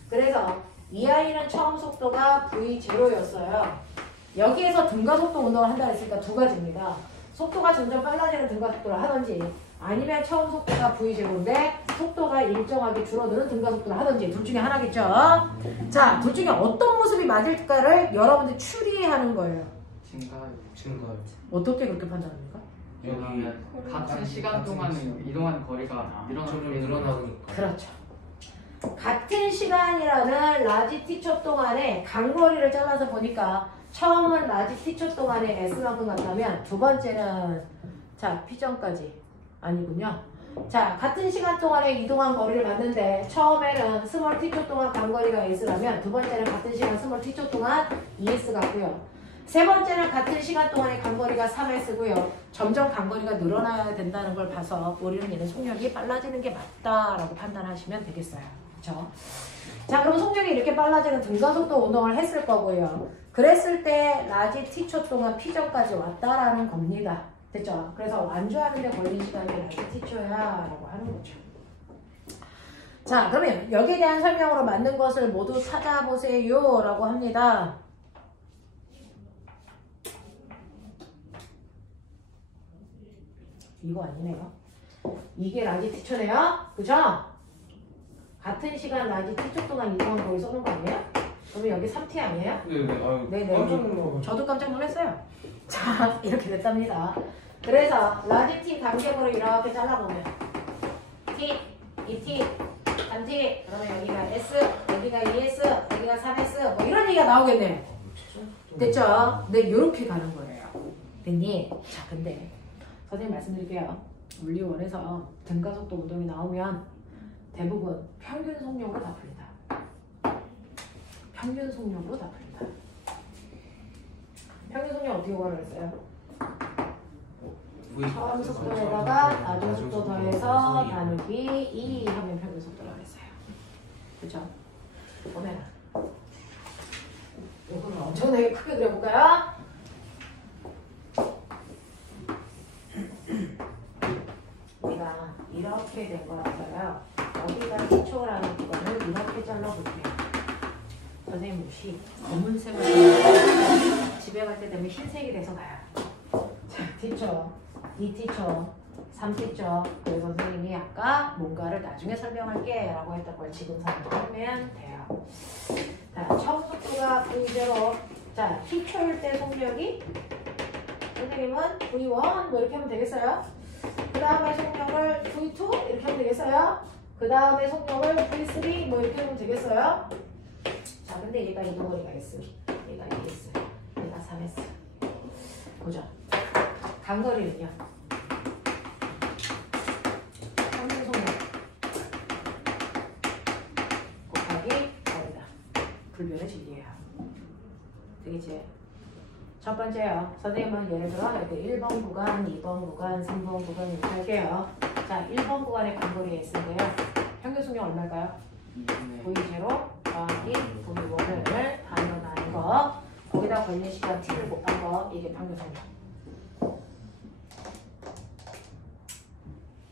그래서 이 아이는 처음 속도가 V0였어요. 여기에서 등가속도 운동을 한다 했으니까 두 가지입니다. 속도가 점점 빨라지는 등가속도를 하든지 아니면 처음 속도가 V0인데 속도가 일정하게 줄어드는 등가속도를 하든지 둘 중에 하나겠죠. 자, 둘 중에 어떤 모습이 맞을까를 여러분들 추리하는 거예요. 증가요. 어떻게 그렇게 판단합니까? 왜냐하면 같은 시간 동안 이동하는 거리가 늘어나니까. 그렇죠. 같은 시간이라는 라지 t초 동안에 간거리를 잘라서 보니까 처음은 라지 t초 동안에 s만큼 갔다면 두 번째는 자 P점까지 아니군요. 자, 같은 시간 동안에 이동한 거리를 봤는데 처음에는 스몰 t초 동안 간거리가 s라면 두 번째는 같은 시간 스몰 t초 동안 es 같고요. 세 번째는 같은 시간 동안의 간거리가 3s고요. 점점 간거리가 늘어나야 된다는 걸 봐서 우리는 얘는 속력이 빨라지는 게 맞다라고 판단하시면 되겠어요. 그렇죠? 자, 그럼 속력이 이렇게 빨라지는 등가속도 운동을 했을 거고요. 그랬을 때 라지 t초 동안 P점까지 왔다라는 겁니다. 됐죠? 그래서 완주하는 데 걸린 시간이 라지 t초야 라고 하는 거죠. 자, 그러면 여기에 대한 설명으로 맞는 것을 모두 찾아보세요 라고 합니다. 이거 아니네요. 이게 라지 t초네요. 그죠? 같은 시간 라지 t초 동안 이동한 거기 쏘는 거 아니에요? 그러면 여기 3t 아니에요? 네네. 아유, 네네. 깜짝 놀라가지고. 저도 깜짝 놀랐어요. 자, 이렇게 됐답니다. 그래서 라지 t 간격으로 이렇게 잘라보면 t, 2t, 3t, 그러면 여기가 s, 여기가 2s, 여기가 3s 뭐 이런 얘기가 나오겠네. 됐죠? 네, 이렇게 가는 거예요. 됐니? 자, 근데 선생님 말씀드릴게요. 물리원에서 등가속도 운동이 나오면 대부분 평균 속력으로 다 풀린다. 평균 속력으로 다 풀린다. 평균 속력 어떻게 구하라고 했어요? 처음 속도에다가 나중 속도 더해서 나누기 2 하면 평균 속도라고 했어요. 그죠? 보면 이거는 엄청나게 크게 그려볼까요? 우리가 이렇게 된 거라서요. 여기가 1초라는 거를 이렇게 잘라볼게요. 선생님 옷이 검은색으로 집에 갈 때 되면 흰색이 돼서 가요. 자, 티처, 2티처, 3티처. 그래서 선생님이 아까 뭔가를 나중에 설명할게 라고 했던 걸 지금 설명하면 돼요. 자, 처음부터가 V0. 자, 티처일 때 속력이 선생님은 V1 뭐 이렇게 하면 되겠어요? 그 다음에 속력을 V2 이렇게 하면 되겠어요? 그 다음에 속력을 V3 뭐 이렇게 하면 되겠어요? 자, 근데 얘가 이동거리가 S, 얘가 2S, 얘가 3S. 보죠. 간거리는요. 평균 속력 곱하기 거리다. 불변의 진리예요. 되겠지? 첫 번째요. 선생님은 예를 들어 이렇게 1번 구간, 2번 구간, 3번 구간 이렇게 할게요. 자, 1번 구간의 간거리에 S인데요. 평균 속력 얼마일까요? V0 더하기 V1을 단위로 거 거기다 걸린 시간 T를 곱한 거 이게 평균 속력.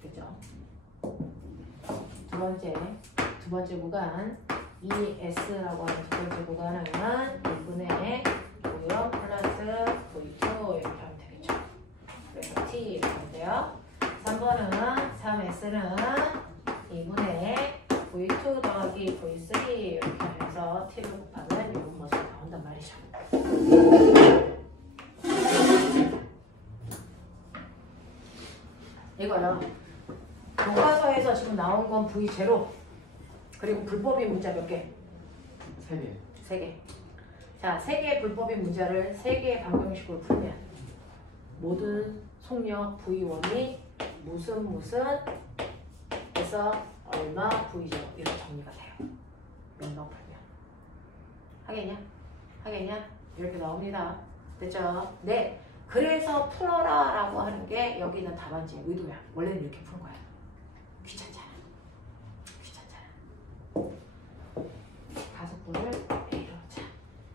그죠? 두 번째 구간 ES라고 하는 두 번째 구간은 2분의 V1 플러스 V2 이렇게 하면 되겠죠. 그래서 T 이렇게 하면 돼요. 3번은 3S는 2분의 V2 더하기 V3 이렇게 하면서 T를 곱하면 이런 모습이 나온단 말이죠. 이거요. 교과서에서 지금 나온 건 V0 그리고 불법인 문자 몇 개? 3개. 3개. 자, 3개의 불법인 문자를 3개의 방정식으로 풀면 모든 속력 V1이 무슨 에서 얼마 V죠 이렇게 정리가 돼요. 명령 풀면. 하겠냐? 이렇게 나옵니다. 됐죠? 네. 그래서 풀어라 라고 하는 게 여기 있는 답안지의 의도야. 원래는 이렇게 푸는 거야. 귀찮잖아. 가속도를 A로. 자,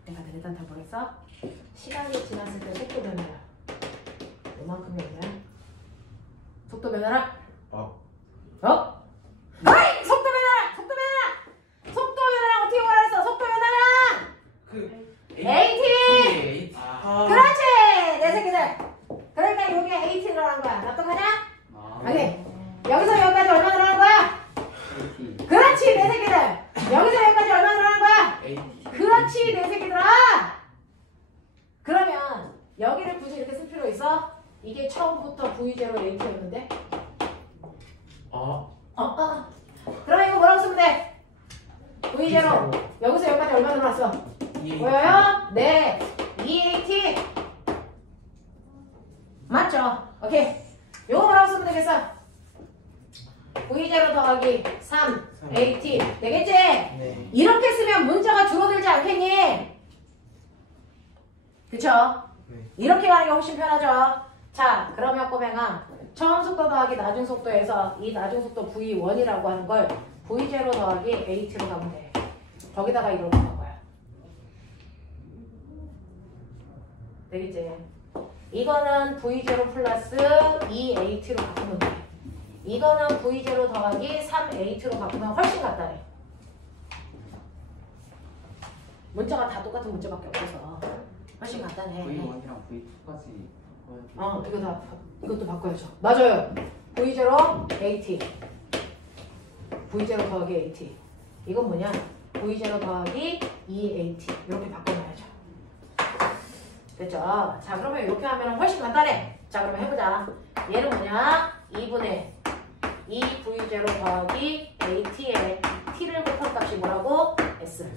내가 일단 다 보겠어? 시간이 지났을 때 속도 변화야. 요만큼 변화야. 속도 변화라? 아이! 속도 변화라 어떻게 말했어? 속도 변화라! AT! 그렇지! 내 새끼들! 그러니까 여기 AT 들어간 거야. 납득하냐? 아니, 여기서 여기까지 얼마 들어가는 거야? 그렇지, 내 새끼들! 여기서 여기까지 얼마 들어가는 거야? 그렇지, 내 새끼들아! 그러면 여기를 굳이 이렇게 쓸 필요 있어? 이게 처음부터 V0 AT였는데? 그럼 이거 뭐라고 쓰면 돼? V0 여기서 여기까지 얼마 들어갔어? 보여요? 네, 2AT 맞죠? 오케이. 요거 뭐라고 쓰면 되겠어? V0 더하기 3AT 되겠지? 네. 이렇게 쓰면 문자가 줄어들지 않겠니? 그쵸? 네. 이렇게 가는 게 훨씬 편하죠? 자, 그러면 꼬맹아 처음 속도 더하기 나중 속도에서 이 나중 속도 V1이라고 하는 걸 V0 더하기 AT로 가면 돼. 저기다가 이렇게 한 거야. 되겠지? 이거는 V0 플러스 2AT로 바꾸면 돼. 이거는 V0 더하기 3AT로 바꾸면 훨씬 간단해. 문자가 다 똑같은 문자밖에 없어서 훨씬 간단해. V1이랑 V2까지. 이것도 바꿔야죠. 맞아요. V0 AT V0 더하기 AT 이건 뭐냐? V0 더하기 2AT 이렇게 바꿔놔야죠. 됐죠? 자, 그러면 이렇게 하면 훨씬 간단해. 자, 그러면 해보자. 얘는 뭐냐? 2분의 2V0 더하기 AT에 T를 곱한 값이 뭐라고? S.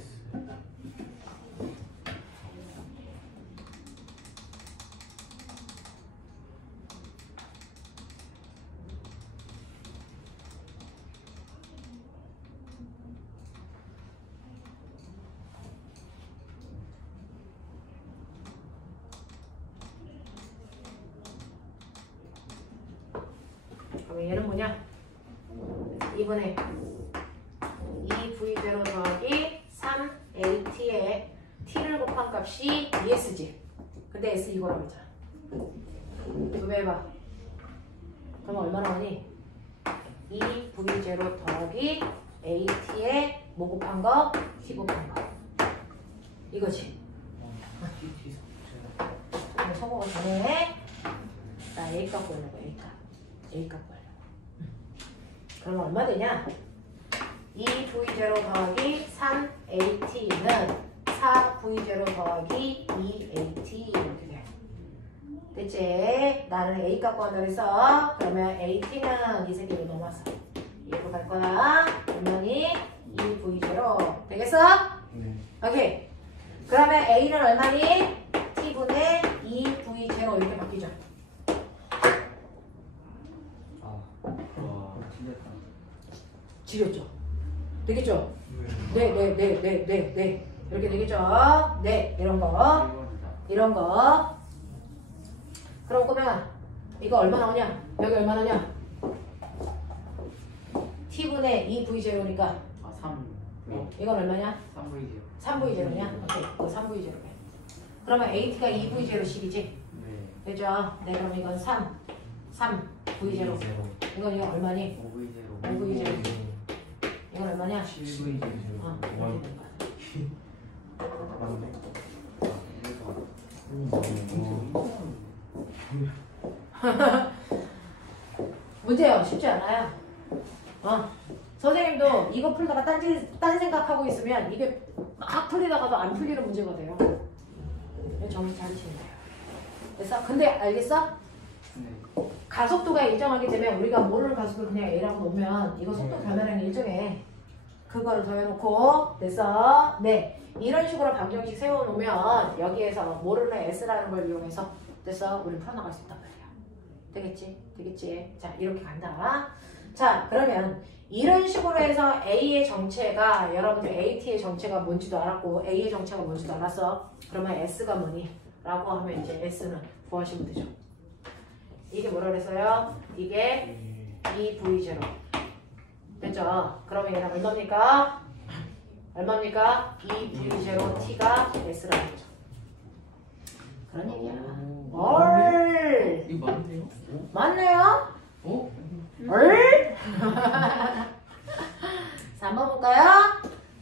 그럼 얘는 뭐냐? 2분의 2V0 더하기 3AT에 T를 곱한 값이 ES지. 근데 S 이거라고 했잖아. 2배 해봐. 그럼 얼마 나오니? 2V0 더하기 AT에 뭐 곱한 거? T 곱한 거. 이거지. 성공을 전에 나 A 값 구하려고 A 값 구하려고. 그러면 얼마 되냐? 2V0 더하기 3AT는 4V0 더하기 2AT 이렇게 돼. 됐지? 나는 A 값 구한다 그래서 그러면 AT는 이 세계로 넘어왔어. 이로 갈 거야. 얼마니? 2V0 되겠어? 네. 오케이. 그러면 A는 얼마니? T분의 2V0 이렇게 바뀌죠. 와 틀렸다. 지렸죠? 되겠죠? 네. 네. 이렇게 되겠죠? 네, 이런 거. 그럼 그러면 이거 얼마 나오냐? 여기 얼마 나오냐? T분의 2V0니까 3 이건 얼마냐? 3V죠. 3V0냐? 오케이, 이거 3V0네. 그러면 AT가 2V0 10이지? 네. 되죠? 네, 그럼 이건 3V0. 이건 얼마니? 5V0. 5V0. 이건 얼마냐? 7V죠. 어, 이렇게 된 거야. 맞네. 문제요. 쉽지 않아요. 선생님도 이거 풀다가 딴 생각하고 있으면 이게 막 풀리다가도 안 풀리는 문제가 돼요. 정신 잘 치는 거예요. 그래서 근데 알겠어? 네. 가속도가 일정하기 때문에 우리가 모르는 가속도를 그냥 A라고 놓으면 이거 속도 변화량이 일정해. 그거를 더해놓고 됐어? 네. 이런 식으로 방정식 세워놓으면 여기에서 모르는 S라는 걸 이용해서 됐어? 우리 풀어나갈 수 있단 말이야. 되겠지? 자, 이렇게 간다. 자, 그러면 이런 식으로 해서 A의 정체가 여러분들 AT의 정체가 뭔지도 알았고 A의 정체가 뭔지도 알았어. 그러면 S가 뭐니? 라고 하면 이제 S는 구하시면 되죠. 이게 뭐라 그랬어요? 이게 2V0 됐죠? 그러면 얘는 얼마입니까? 2V0T가 S라는 거죠. 그런 얘기야. 뭘? 이거 맞는데요? 맞네요? 어? 뭘? 자, 한번 볼까요?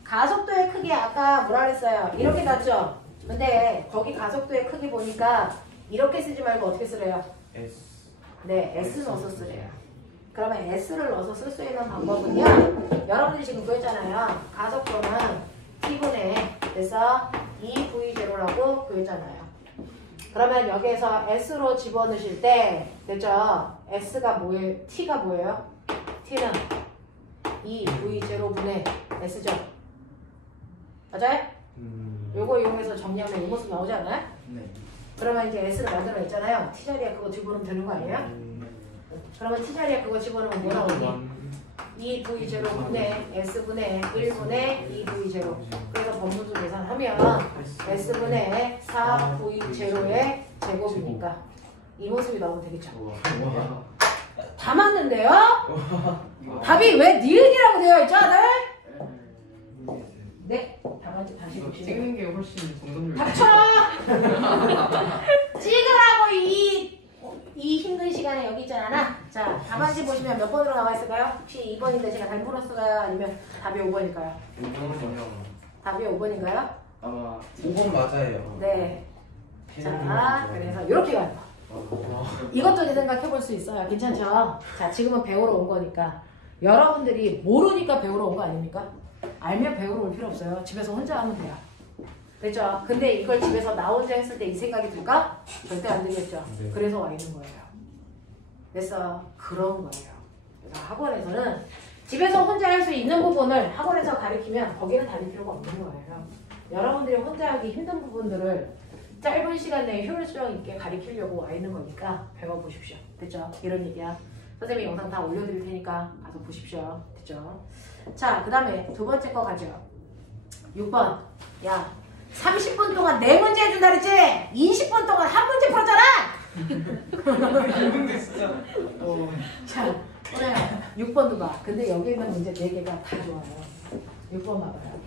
가속도의 크기 아까 뭐라 그랬어요? 이렇게 났죠? 근데 거기 가속도의 크기 보니까 이렇게 쓰지 말고 어떻게 쓰래요? S. 네, S 넣어서 쓰래요. 그러면 S를 넣어서 쓸 수 있는 방법은요. 여러분들이 지금 구했잖아요. 가속도는 T분의 그래서 2V0라고 구했잖아요. 그러면 여기에서 S로 집어넣으실 때 됐죠? S가 뭐예요? T가 뭐예요? T는 2V0분의 S죠? 맞아요? 요거 이용해서 정리하면 이 모습 나오지 않아요? 네. 그러면 이제 S를 만들어냈잖아요. T자리에 그거 집어넣으면 되는 거 아니에요? 그러면 T자리에 그거 집어넣으면 뭐 나오니? 2V0분의 S분의 1분의 2V0. 그래서 번분수 계산하면 S분의 4V0의 제곱이니까 이 모습이 나오면 되겠죠. 다 맞는데요? 답이 왜 니은이라고 되어 있죠, 다들? 네, 다시 이거 보시면 찍는 게 훨씬 정답률. 닥쳐! 찍으라고 이 힘든 시간에 여기 있잖아. 자, 답안지 보시면 몇 번으로 나와 있을까요? 혹시 2번인데 제가 잘못 풀었을까요? 아니면 답이 5번일까요? 답이 5번인가요? 아마 5번 맞아요. 네. 자, 그래서 이렇게 가는 거. 이것도 이제 생각해 볼 수 있어요. 괜찮죠? 자, 지금은 배우러 온 거니까. 여러분들이 모르니까 배우러 온 거 아닙니까? 알면 배우러 올 필요 없어요. 집에서 혼자 하면 돼요. 됐죠? 근데 이걸 집에서 나 혼자 했을 때 이 생각이 들까? 절대 안 들겠죠? 네. 그래서 와 있는 거예요. 그래서 그런 거예요. 그래서 학원에서는 집에서 혼자 할 수 있는 부분을 학원에서 가르치면 거기는 다닐 필요가 없는 거예요. 여러분들이 혼자 하기 힘든 부분들을 짧은 시간 내에 효율성 있게 가르치려고 와 있는 거니까 배워보십시오. 됐죠? 이런 얘기야. 선생님이 영상 다 올려드릴 테니까 가서 보십시오. 됐죠? 자, 그 다음에 두 번째 거 가죠. 6번. 야, 30분 동안 4문제 해준다 그랬지? 20분 동안 한 문제 풀었잖아! 힘든데 진짜. 자, 오늘 6번도 봐. 근데 여기 있는 문제 4개가 다 좋아요. 6번 봐봐요.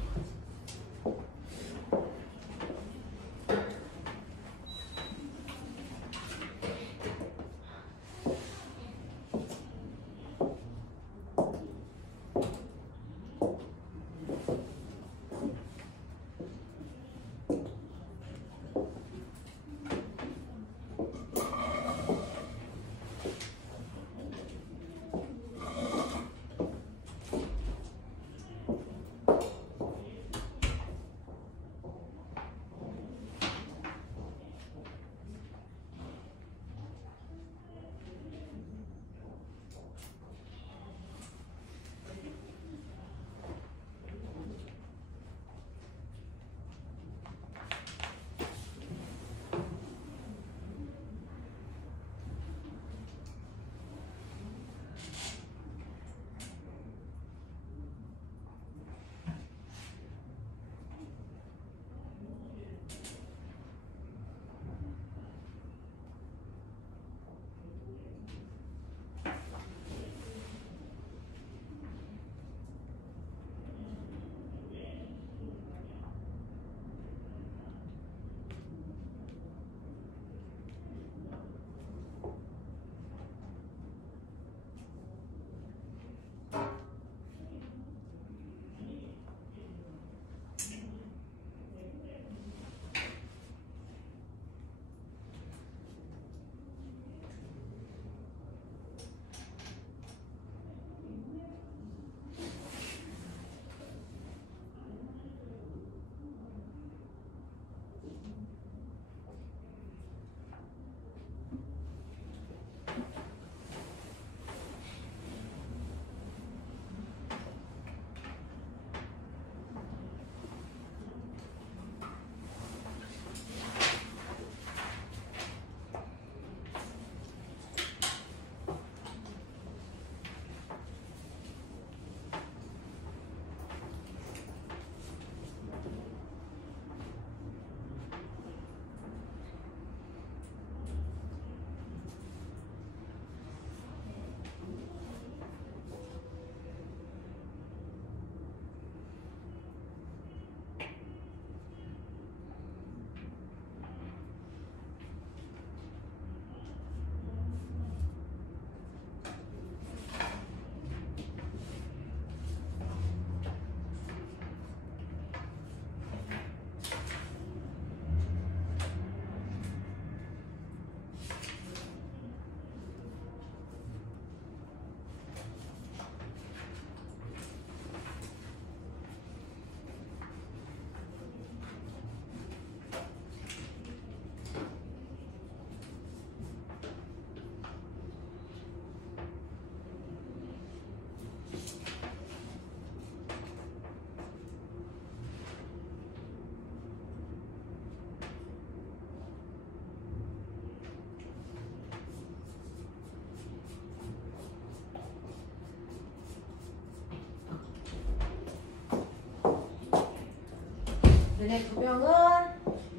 너네 두 명은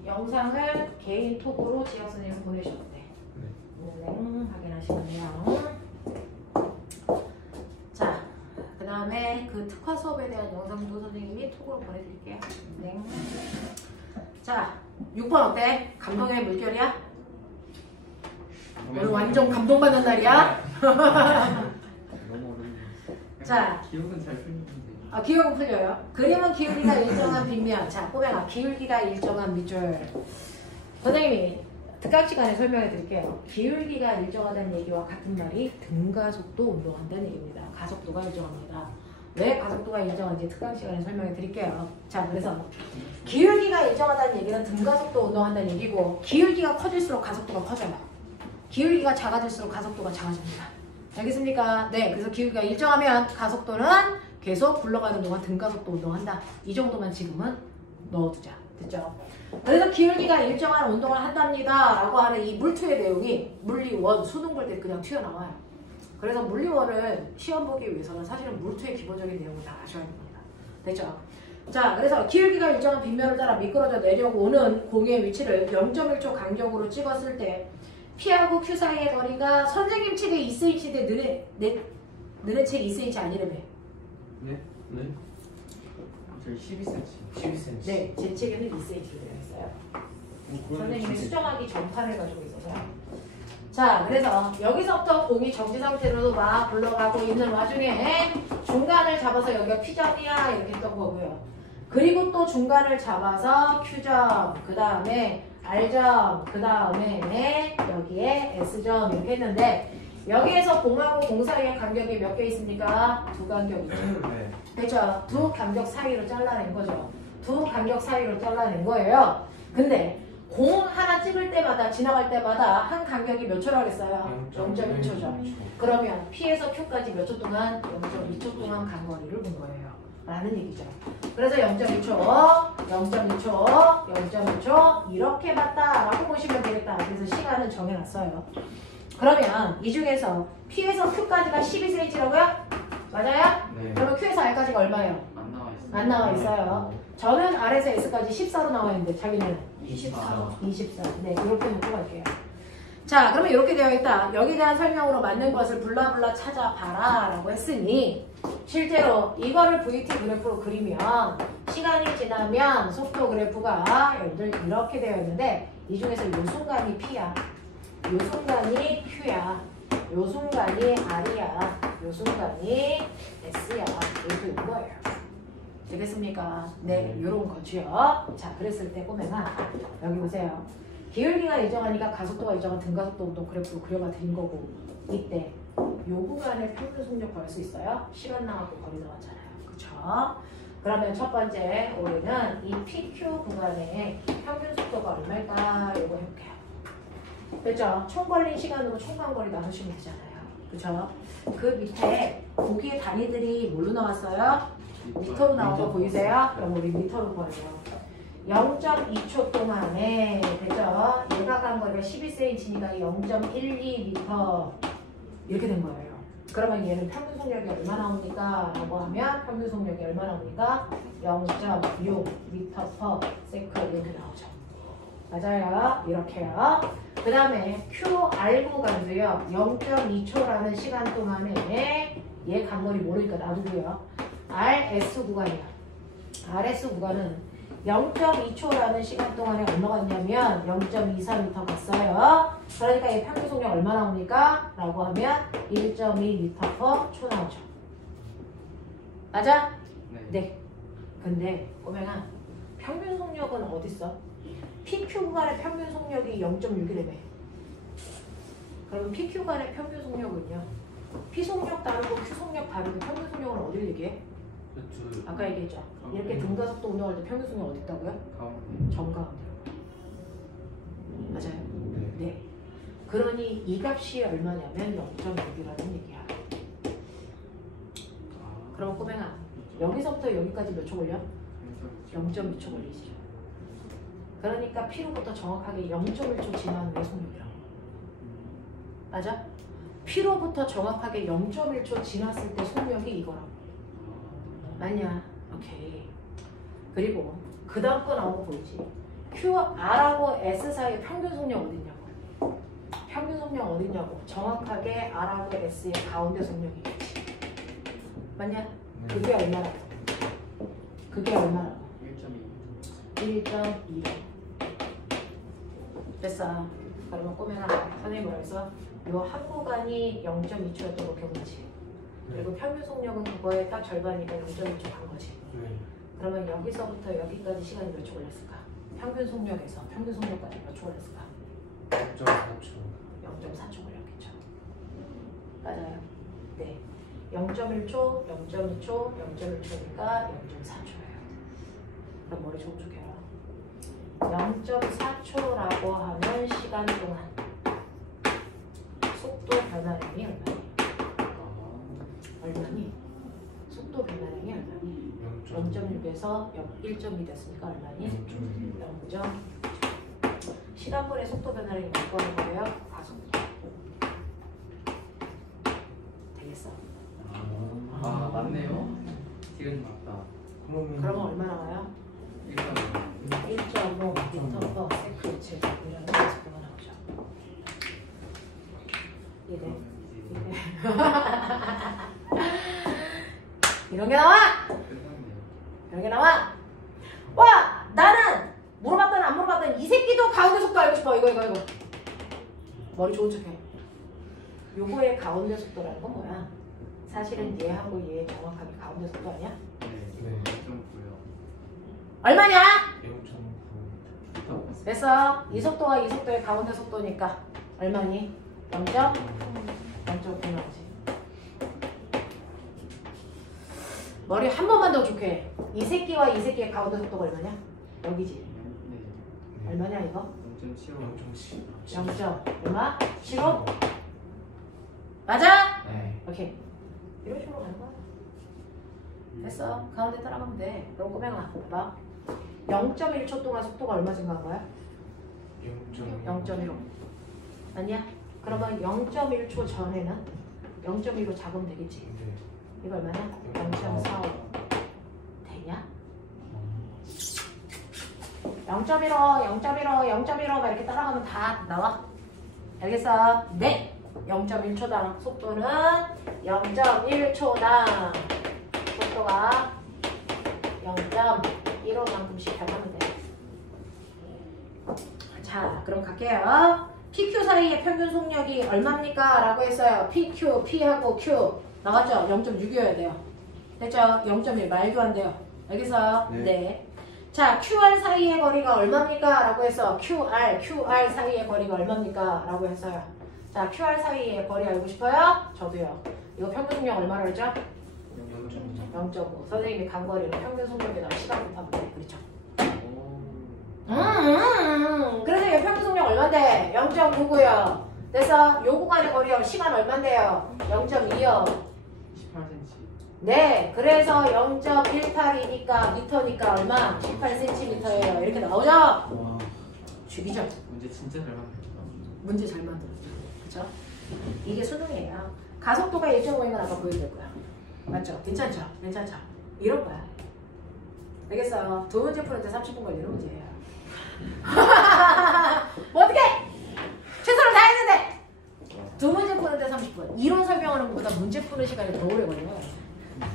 영상을 개인 톡으로 지학 선생님 보내셨대. 네, 확인하시고요. 자, 그 다음에 그 특화 수업에 대한 영상도 선생님이 톡으로 보내드릴게요. 네. 자, 6번 어때? 감동의 물결이야? 오늘 완전 감동받는 날이야? 너무 어렵네. 자. 기억은 잘 풀리는데. 아, 기울기 풀려요. 그림은 기울기가 일정한 빗면. 자, 꼬맹아, 기울기가 일정한 밑줄. 선생님이 특강 시간에 설명해 드릴게요. 기울기가 일정하다는 얘기와 같은 말이 등가속도 운동한다는 얘기입니다. 가속도가 일정합니다. 왜 가속도가 일정한지 특강 시간에 설명해 드릴게요. 자, 그래서 기울기가 일정하다는 얘기는 등가속도 운동한다는 얘기고, 기울기가 커질수록 가속도가 커져요. 기울기가 작아질수록 가속도가 작아집니다. 알겠습니까? 네, 그래서 기울기가 일정하면 가속도는 계속 굴러가는 동안 등가속도 운동한다. 이 정도만 지금은 넣어두자. 됐죠? 그래서 기울기가 일정한 운동을 한답니다 라고 하는 이 물투의 내용이 물리원, 수능 볼 때 그냥 튀어나와요. 그래서 물리원을 시험 보기 위해서는 사실은 물투의 기본적인 내용을 다 아셔야 됩니다. 됐죠? 자, 그래서 기울기가 일정한 빗면을 따라 미끄러져 내려오는 공의 위치를 0.1초 간격으로 찍었을 때 P하고 Q 사이의 거리가 선생님 책에 2cm 대 너네 책 2cm 아니라며. 네? 네? 저희 12cm. 12cm. 네, 제 책에는 2cm로 되어 있어요. 선생님이 수정하기 전판을 가지고 있어서. 자, 그래서 여기서부터 공이 정지 상태로 막 굴러가고 있는 와중에 중간을 잡아서 여기가 P점이야 이렇게 했던 거고요. 그리고 또 중간을 잡아서 Q점, 그 다음에 R점, 그 다음에 여기에 S점 이렇게 했는데 여기에서 공하고 공 사이의 간격이 몇 개 있습니까? 두 간격이죠. 네. 그렇죠? 두 간격 사이로 잘라낸 거죠. 두 간격 사이로 잘라낸 거예요. 근데 공 하나 찍을 때마다 지나갈 때마다 한 간격이 몇 초라고 했어요? 0.1초죠. 그러면 P에서 Q까지 몇 초 동안? 0.2초 동안 간 거리를 본 거예요. 라는 얘기죠. 그래서 0.2초, 0.2초, 0.2초 이렇게 봤다라고 보시면 되겠다. 그래서 시간은 정해놨어요. 그러면 이 중에서 P에서 Q까지가 12cm라고요? 맞아요? 네. 그러면 Q에서 R까지가 얼마예요? 안 나와 있어요. 안 나와 있어요. 저는 R에서 S까지 14로 나와 있는데 자기는 24. 24. 네, 이렇게 놓고 갈게요. 자, 그러면 이렇게 되어 있다. 여기에 대한 설명으로 맞는 것을 블라블라 찾아봐라 라고 했으니 실제로 이거를 VT 그래프로 그리면 시간이 지나면 속도 그래프가 여러분들 이렇게 되어 있는데 이 중에서 이 순간이 P야. 이 순간이 Q야. 이 순간이 R이야. 이 순간이 S야. 이렇게 온 거예요. 되겠습니까? 네, 요런 거죠. 자, 그랬을 때 보면은 여기 보세요. 기울기가 일정하니까 가속도가 일정한 등가속도 운동 그래프로 그려봐 드린 거고 이때 요 구간에 평균 속력 구할 수 있어요? 시간 나왔고 거리 나왔잖아요. 그쵸? 그러면 첫 번째 우리는 이 PQ 구간의 평균 속도가 얼마일까? 요거 해볼게요. 됐죠? 총 걸린 시간으로 총간거리 나누시면 되잖아요. 그쵸? 그 밑에 거기에 단위들이 뭘로 나왔어요? 미터로 나온 거 보이세요? 그럼 우리 미터로 구해요. 0.2초 동안에 됐죠? 얘가 간 거리가 12cm니까 0.12m 이렇게 된 거예요. 그러면 얘는 평균 속력이 얼마 나옵니까? 라고 하면 평균 속력이 얼마 나옵니까? 0.6m/s 이렇게 나오죠. 맞아요. 이렇게요. 그 다음에 QR 구간도요. 0.2초라는 시간 동안에 얘 간거리 모르니까 놔두고요. RS 구간이야. RS 구간은 0.2초라는 시간 동안에 얼마 갔냐면 0.24m 갔어요. 그러니까 이 평균 속력 얼마 나옵니까? 라고 하면 1.2m/초 나오죠. 맞아? 네. 근데 꼬맹아 평균 속력은 어딨어? PQ 구간의 평균 속력이 0.6이래매. 그러면 PQ 구간의 평균 속력은요? P 속력 다르고 Q 속력 다르고 평균 속력은 어딜 얘기해? 그쵸. 아까 얘기했죠. 이렇게 등가속도 운동할 때 평균 속력 어디 있다고요? 가운데. 정가운데. 맞아요. 네. 네. 그러니 이 값이 얼마냐면 0.6이라는 얘기야. 그럼 꼬맹아 여기서부터 여기까지 몇 초 걸려? 0.2초 걸리지. 그러니까 P로부터 정확하게 0.1초 지나는 게 속력이라고. 맞아? P로부터 정확하게 0.1초 지났을 때 속력이 이거라고. 맞냐? 오케이. 그리고 그 다음 거 나온 거 보이지? QR하고 S 사이에 평균 속력 어딨냐고. 평균 속력 어딨냐고. 정확하게 R하고 S의 가운데 속력이겠지. 맞냐? 그게 얼마라고? 그게 얼마라고? 1.2. 됐어. 그러면 꼬매나. 선생님 뭐라서 요 한 구간이 0.2초였던 거 기억나지? 그리고 평균 속력은 그거의 딱 절반이니까 0.2초 간 거지. 그러면 여기서부터 여기까지 시간이 몇 초 걸렸을까? 평균 속력에서 평균 속력까지 몇 초 걸렸을까? 0.4초. 0.4초 걸렸겠죠. 맞아요. 네. 0.1초, 0.2초, 0.1초니까 0.4초예요. 그럼 머리 좀 좋게 해라. 0.4초라고 하면 시간 동안 속도 변화량이 얼마니? 속도 변화량이 얼마니? 0.6에서 1.2 됐으니까 얼마니? 0. 시간분의 속도 변화량이 몇 번인 거예요? 가속도. 되겠어? 아 맞네요. 지금 맞다. 그러면 얼마 나와요? 1.5 미터 퍼 세컨드 제곱이라는 속도가 나오죠. 이래. 이런 게 나와! 이런 게 나와! 와! 나는 물어봤든 안 물어봤든 이 새끼도 가운데 속도 알고 싶어. 이거. 머리 좋은 척해. 요거의 가운데 속도라는 건 뭐야? 사실은 얘하고 얘 정확하게 가운데 속도 아니야? 네. 0.9요. 얼마냐? 0.9. 됐어. 이 속도가 이 속도의 가운데 속도니까 얼마니? 0.9 나오지. 머리 한 번만 더 좋게 해. 이 새끼와 이 새끼의 가운데 속도가 얼마냐? 여기지. 네. 얼마냐 이거? 0.75. 0. 얼마? 15? 맞아? 네. 오케이. 이런 식으로 가는 거야. 됐어. 가운데 따라가면 돼. 그럼 꼬맹아 봐봐. 0.1초 동안 속도가 얼마 증가한 거야? 0.15. 아니야? 그러면 0.1초 전에는 0.1로 잡으면 되겠지. 네. 이거 얼마냐? 0.45 되냐? 0.15 막 이렇게 따라가면 다 나와. 알겠어? 네. 0.1초당 속도는 0.1초당 속도가 0.15만큼씩 변하면 돼. 자, 그럼 갈게요. PQ 사이의 평균 속력이 얼마입니까? 라고 했어요. PQ, P하고 Q 나왔죠? 0.6이어야 돼요. 됐죠? 0.1 말도 안 돼요. 알겠어? 네. 자, QR 사이의 거리가 얼마입니까? 라고 해서 QR 사이의 거리가 얼마입니까? 라고 했어요. 자, QR 사이의 거리 알고 싶어요? 저도요. 이거 평균 속력 얼마로 했죠? 0.5. 선생님이 간 거리를 평균 속력에다가 시간 곱하면 돼. 그렇죠? 그래서 이게 평균 속력 얼마인데? 0.9고요. 그래서 요 구간의 거리요. 시간 얼마인데요? 0.2요. 18cm. 네, 그래서 0.18이니까 미터니까 얼마? 18cm예요. 이렇게 나오죠? 와. 죽이죠? 문제 진짜 잘 만들었다. 문제 잘 만들었죠. 그쵸? 이게 수능이에요. 가속도가 1.5인 건 아까 보여줄 거야. 맞죠? 괜찮죠? 괜찮죠? 이런 거야. 알겠어요? 두 문제 푸는데 30분 걸리는 문제예요. 뭐 어떡해! 최선을 다했는데! 두 문제 푸는데 30분. 이론 설명하는 것보다 문제 푸는 시간이 더 오래 걸려요.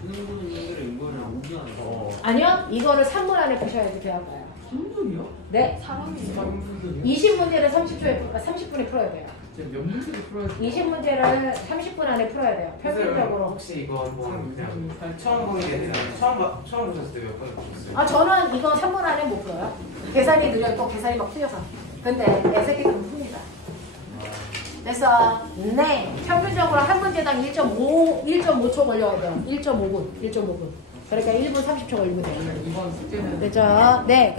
수능보는 이거를 5분 안에 더. 아니요? 이거를 3분 안에 푸셔야지 배워봐요. 3분이요? 네. 3분이요? 20문제를 30분에 풀어야 돼요. 진짜 몇 문제를 풀어야 돼? 20문제를 30분 안에 풀어야 돼요. 평균적으로. 혹시 이거 한번 그냥 처음 보게 되나요? 처음 보셨을 때 몇 번 보셨어요? 아, 저는 이거 3분 안에 못 풀어요. 계산이 느려있고 계산이 막 틀려서. 근데 애새끼들은 풉니다. 그래서 네, 평균적으로 한 문제당 1.5초 걸려야 돼요. 1.5분. 그러니까 1분 30초 걸리면 돼요. 이번 숙제는 됐죠? 네.